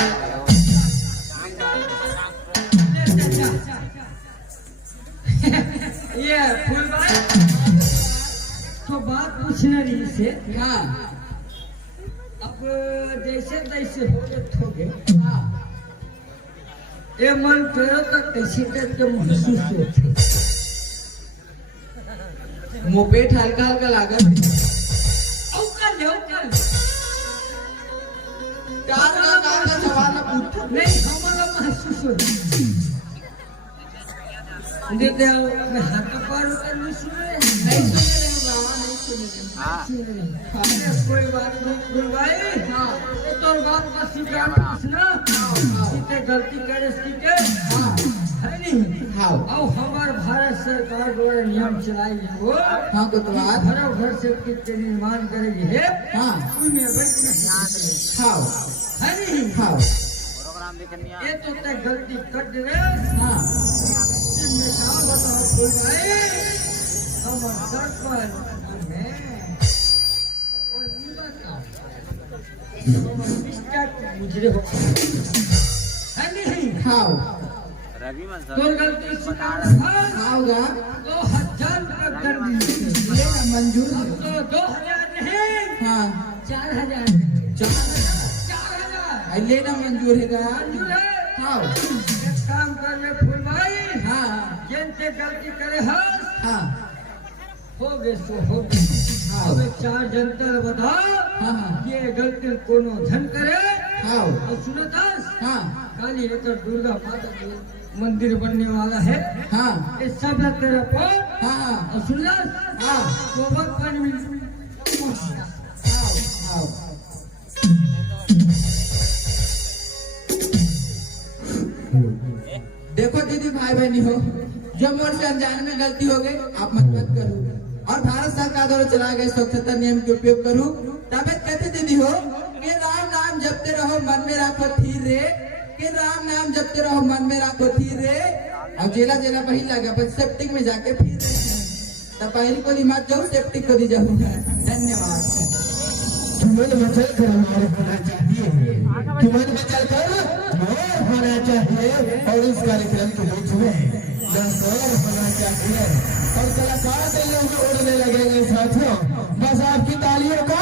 ये फूलबाई तो बात पूछना रही से। हाँ अब जैसे तैसे हो गए थोड़े हाँ ये मन करो तो कैसे करके महसूस होते। मोपेट हल्का हल्का लागत औकल कार का सवाल पूछ नहीं हमारा महसूस होता। देखते हो मैं हाथ पार होकर नहीं सुन रहे नहीं सुन रहे हो बाबा नहीं सुन रहे अरे कोई बात नहीं फूलबाई। हाँ तो बात का स्वीकार पूछना सीते गलती करे सीते हाँ है नहीं। हाँ अब हमार भारत सरकार द्वारा नियम चलाई हो हाँ कुतवाल घर घर से किट के निर्माण करेगी है। हाँ उनमें बैठने हाँ है नहीं। हाँ ये तो तय गलती कर दे रहे। हाँ इसमें क्या बताओ फूलबाई हमार सरपंच है और ये बताओ हमार मिस्टर गुजरे हो है नहीं। हाँ तो गलती स्वीकार है। हाँ होगा 2000 रुपये दंड दीजिए। ले ना मंजूर है तो 2000 नहीं हाँ 4000 4000 ले ना मंजूर है का मंजूर है। हाँ एक काम कर ले फूलबाई हाँ जिनसे गलती करे हस हाँ हो गए सो हो गए। हाँ अब 4 जनता बताओ हाँ हाँ ये गलती कोनो धन करे हाँ और सुनो दस हाँ काली लेकर दुर्गा माता के मंदिर बनने वाला है। हाँ इस सब तेरा पर हाँ और सुन ला हाँ गोबर पानी में हाँ देखो दीदी भाई बहनी हो जो मोर से अनजान में गलती हो गई आप मत करो और भारत सरकार द्वारा चलाए गए स्वच्छता नियम के उपयोग करूँ तब कहते दीदी हो कि राम नाम जपते रहो मन में रखो थीर रे कि राम नाम जपते रहो मन में रखो थीर रे और जेला जेला पहले लगा पर सेप्टिक में जाके फिर तब पहली को मत जाओ सेप्टिक को दी जाऊँ धन्यवाद। तुमन बचल कर हमारे होना चाहिए, तुमन बचल कर मोर होना चाहिए और इस कार्यक्रम के बीच में दस्तूर होना चाहिए और कलाकार के लोग उड़ने लगेंगे साथियों। बस आपकी तालियों का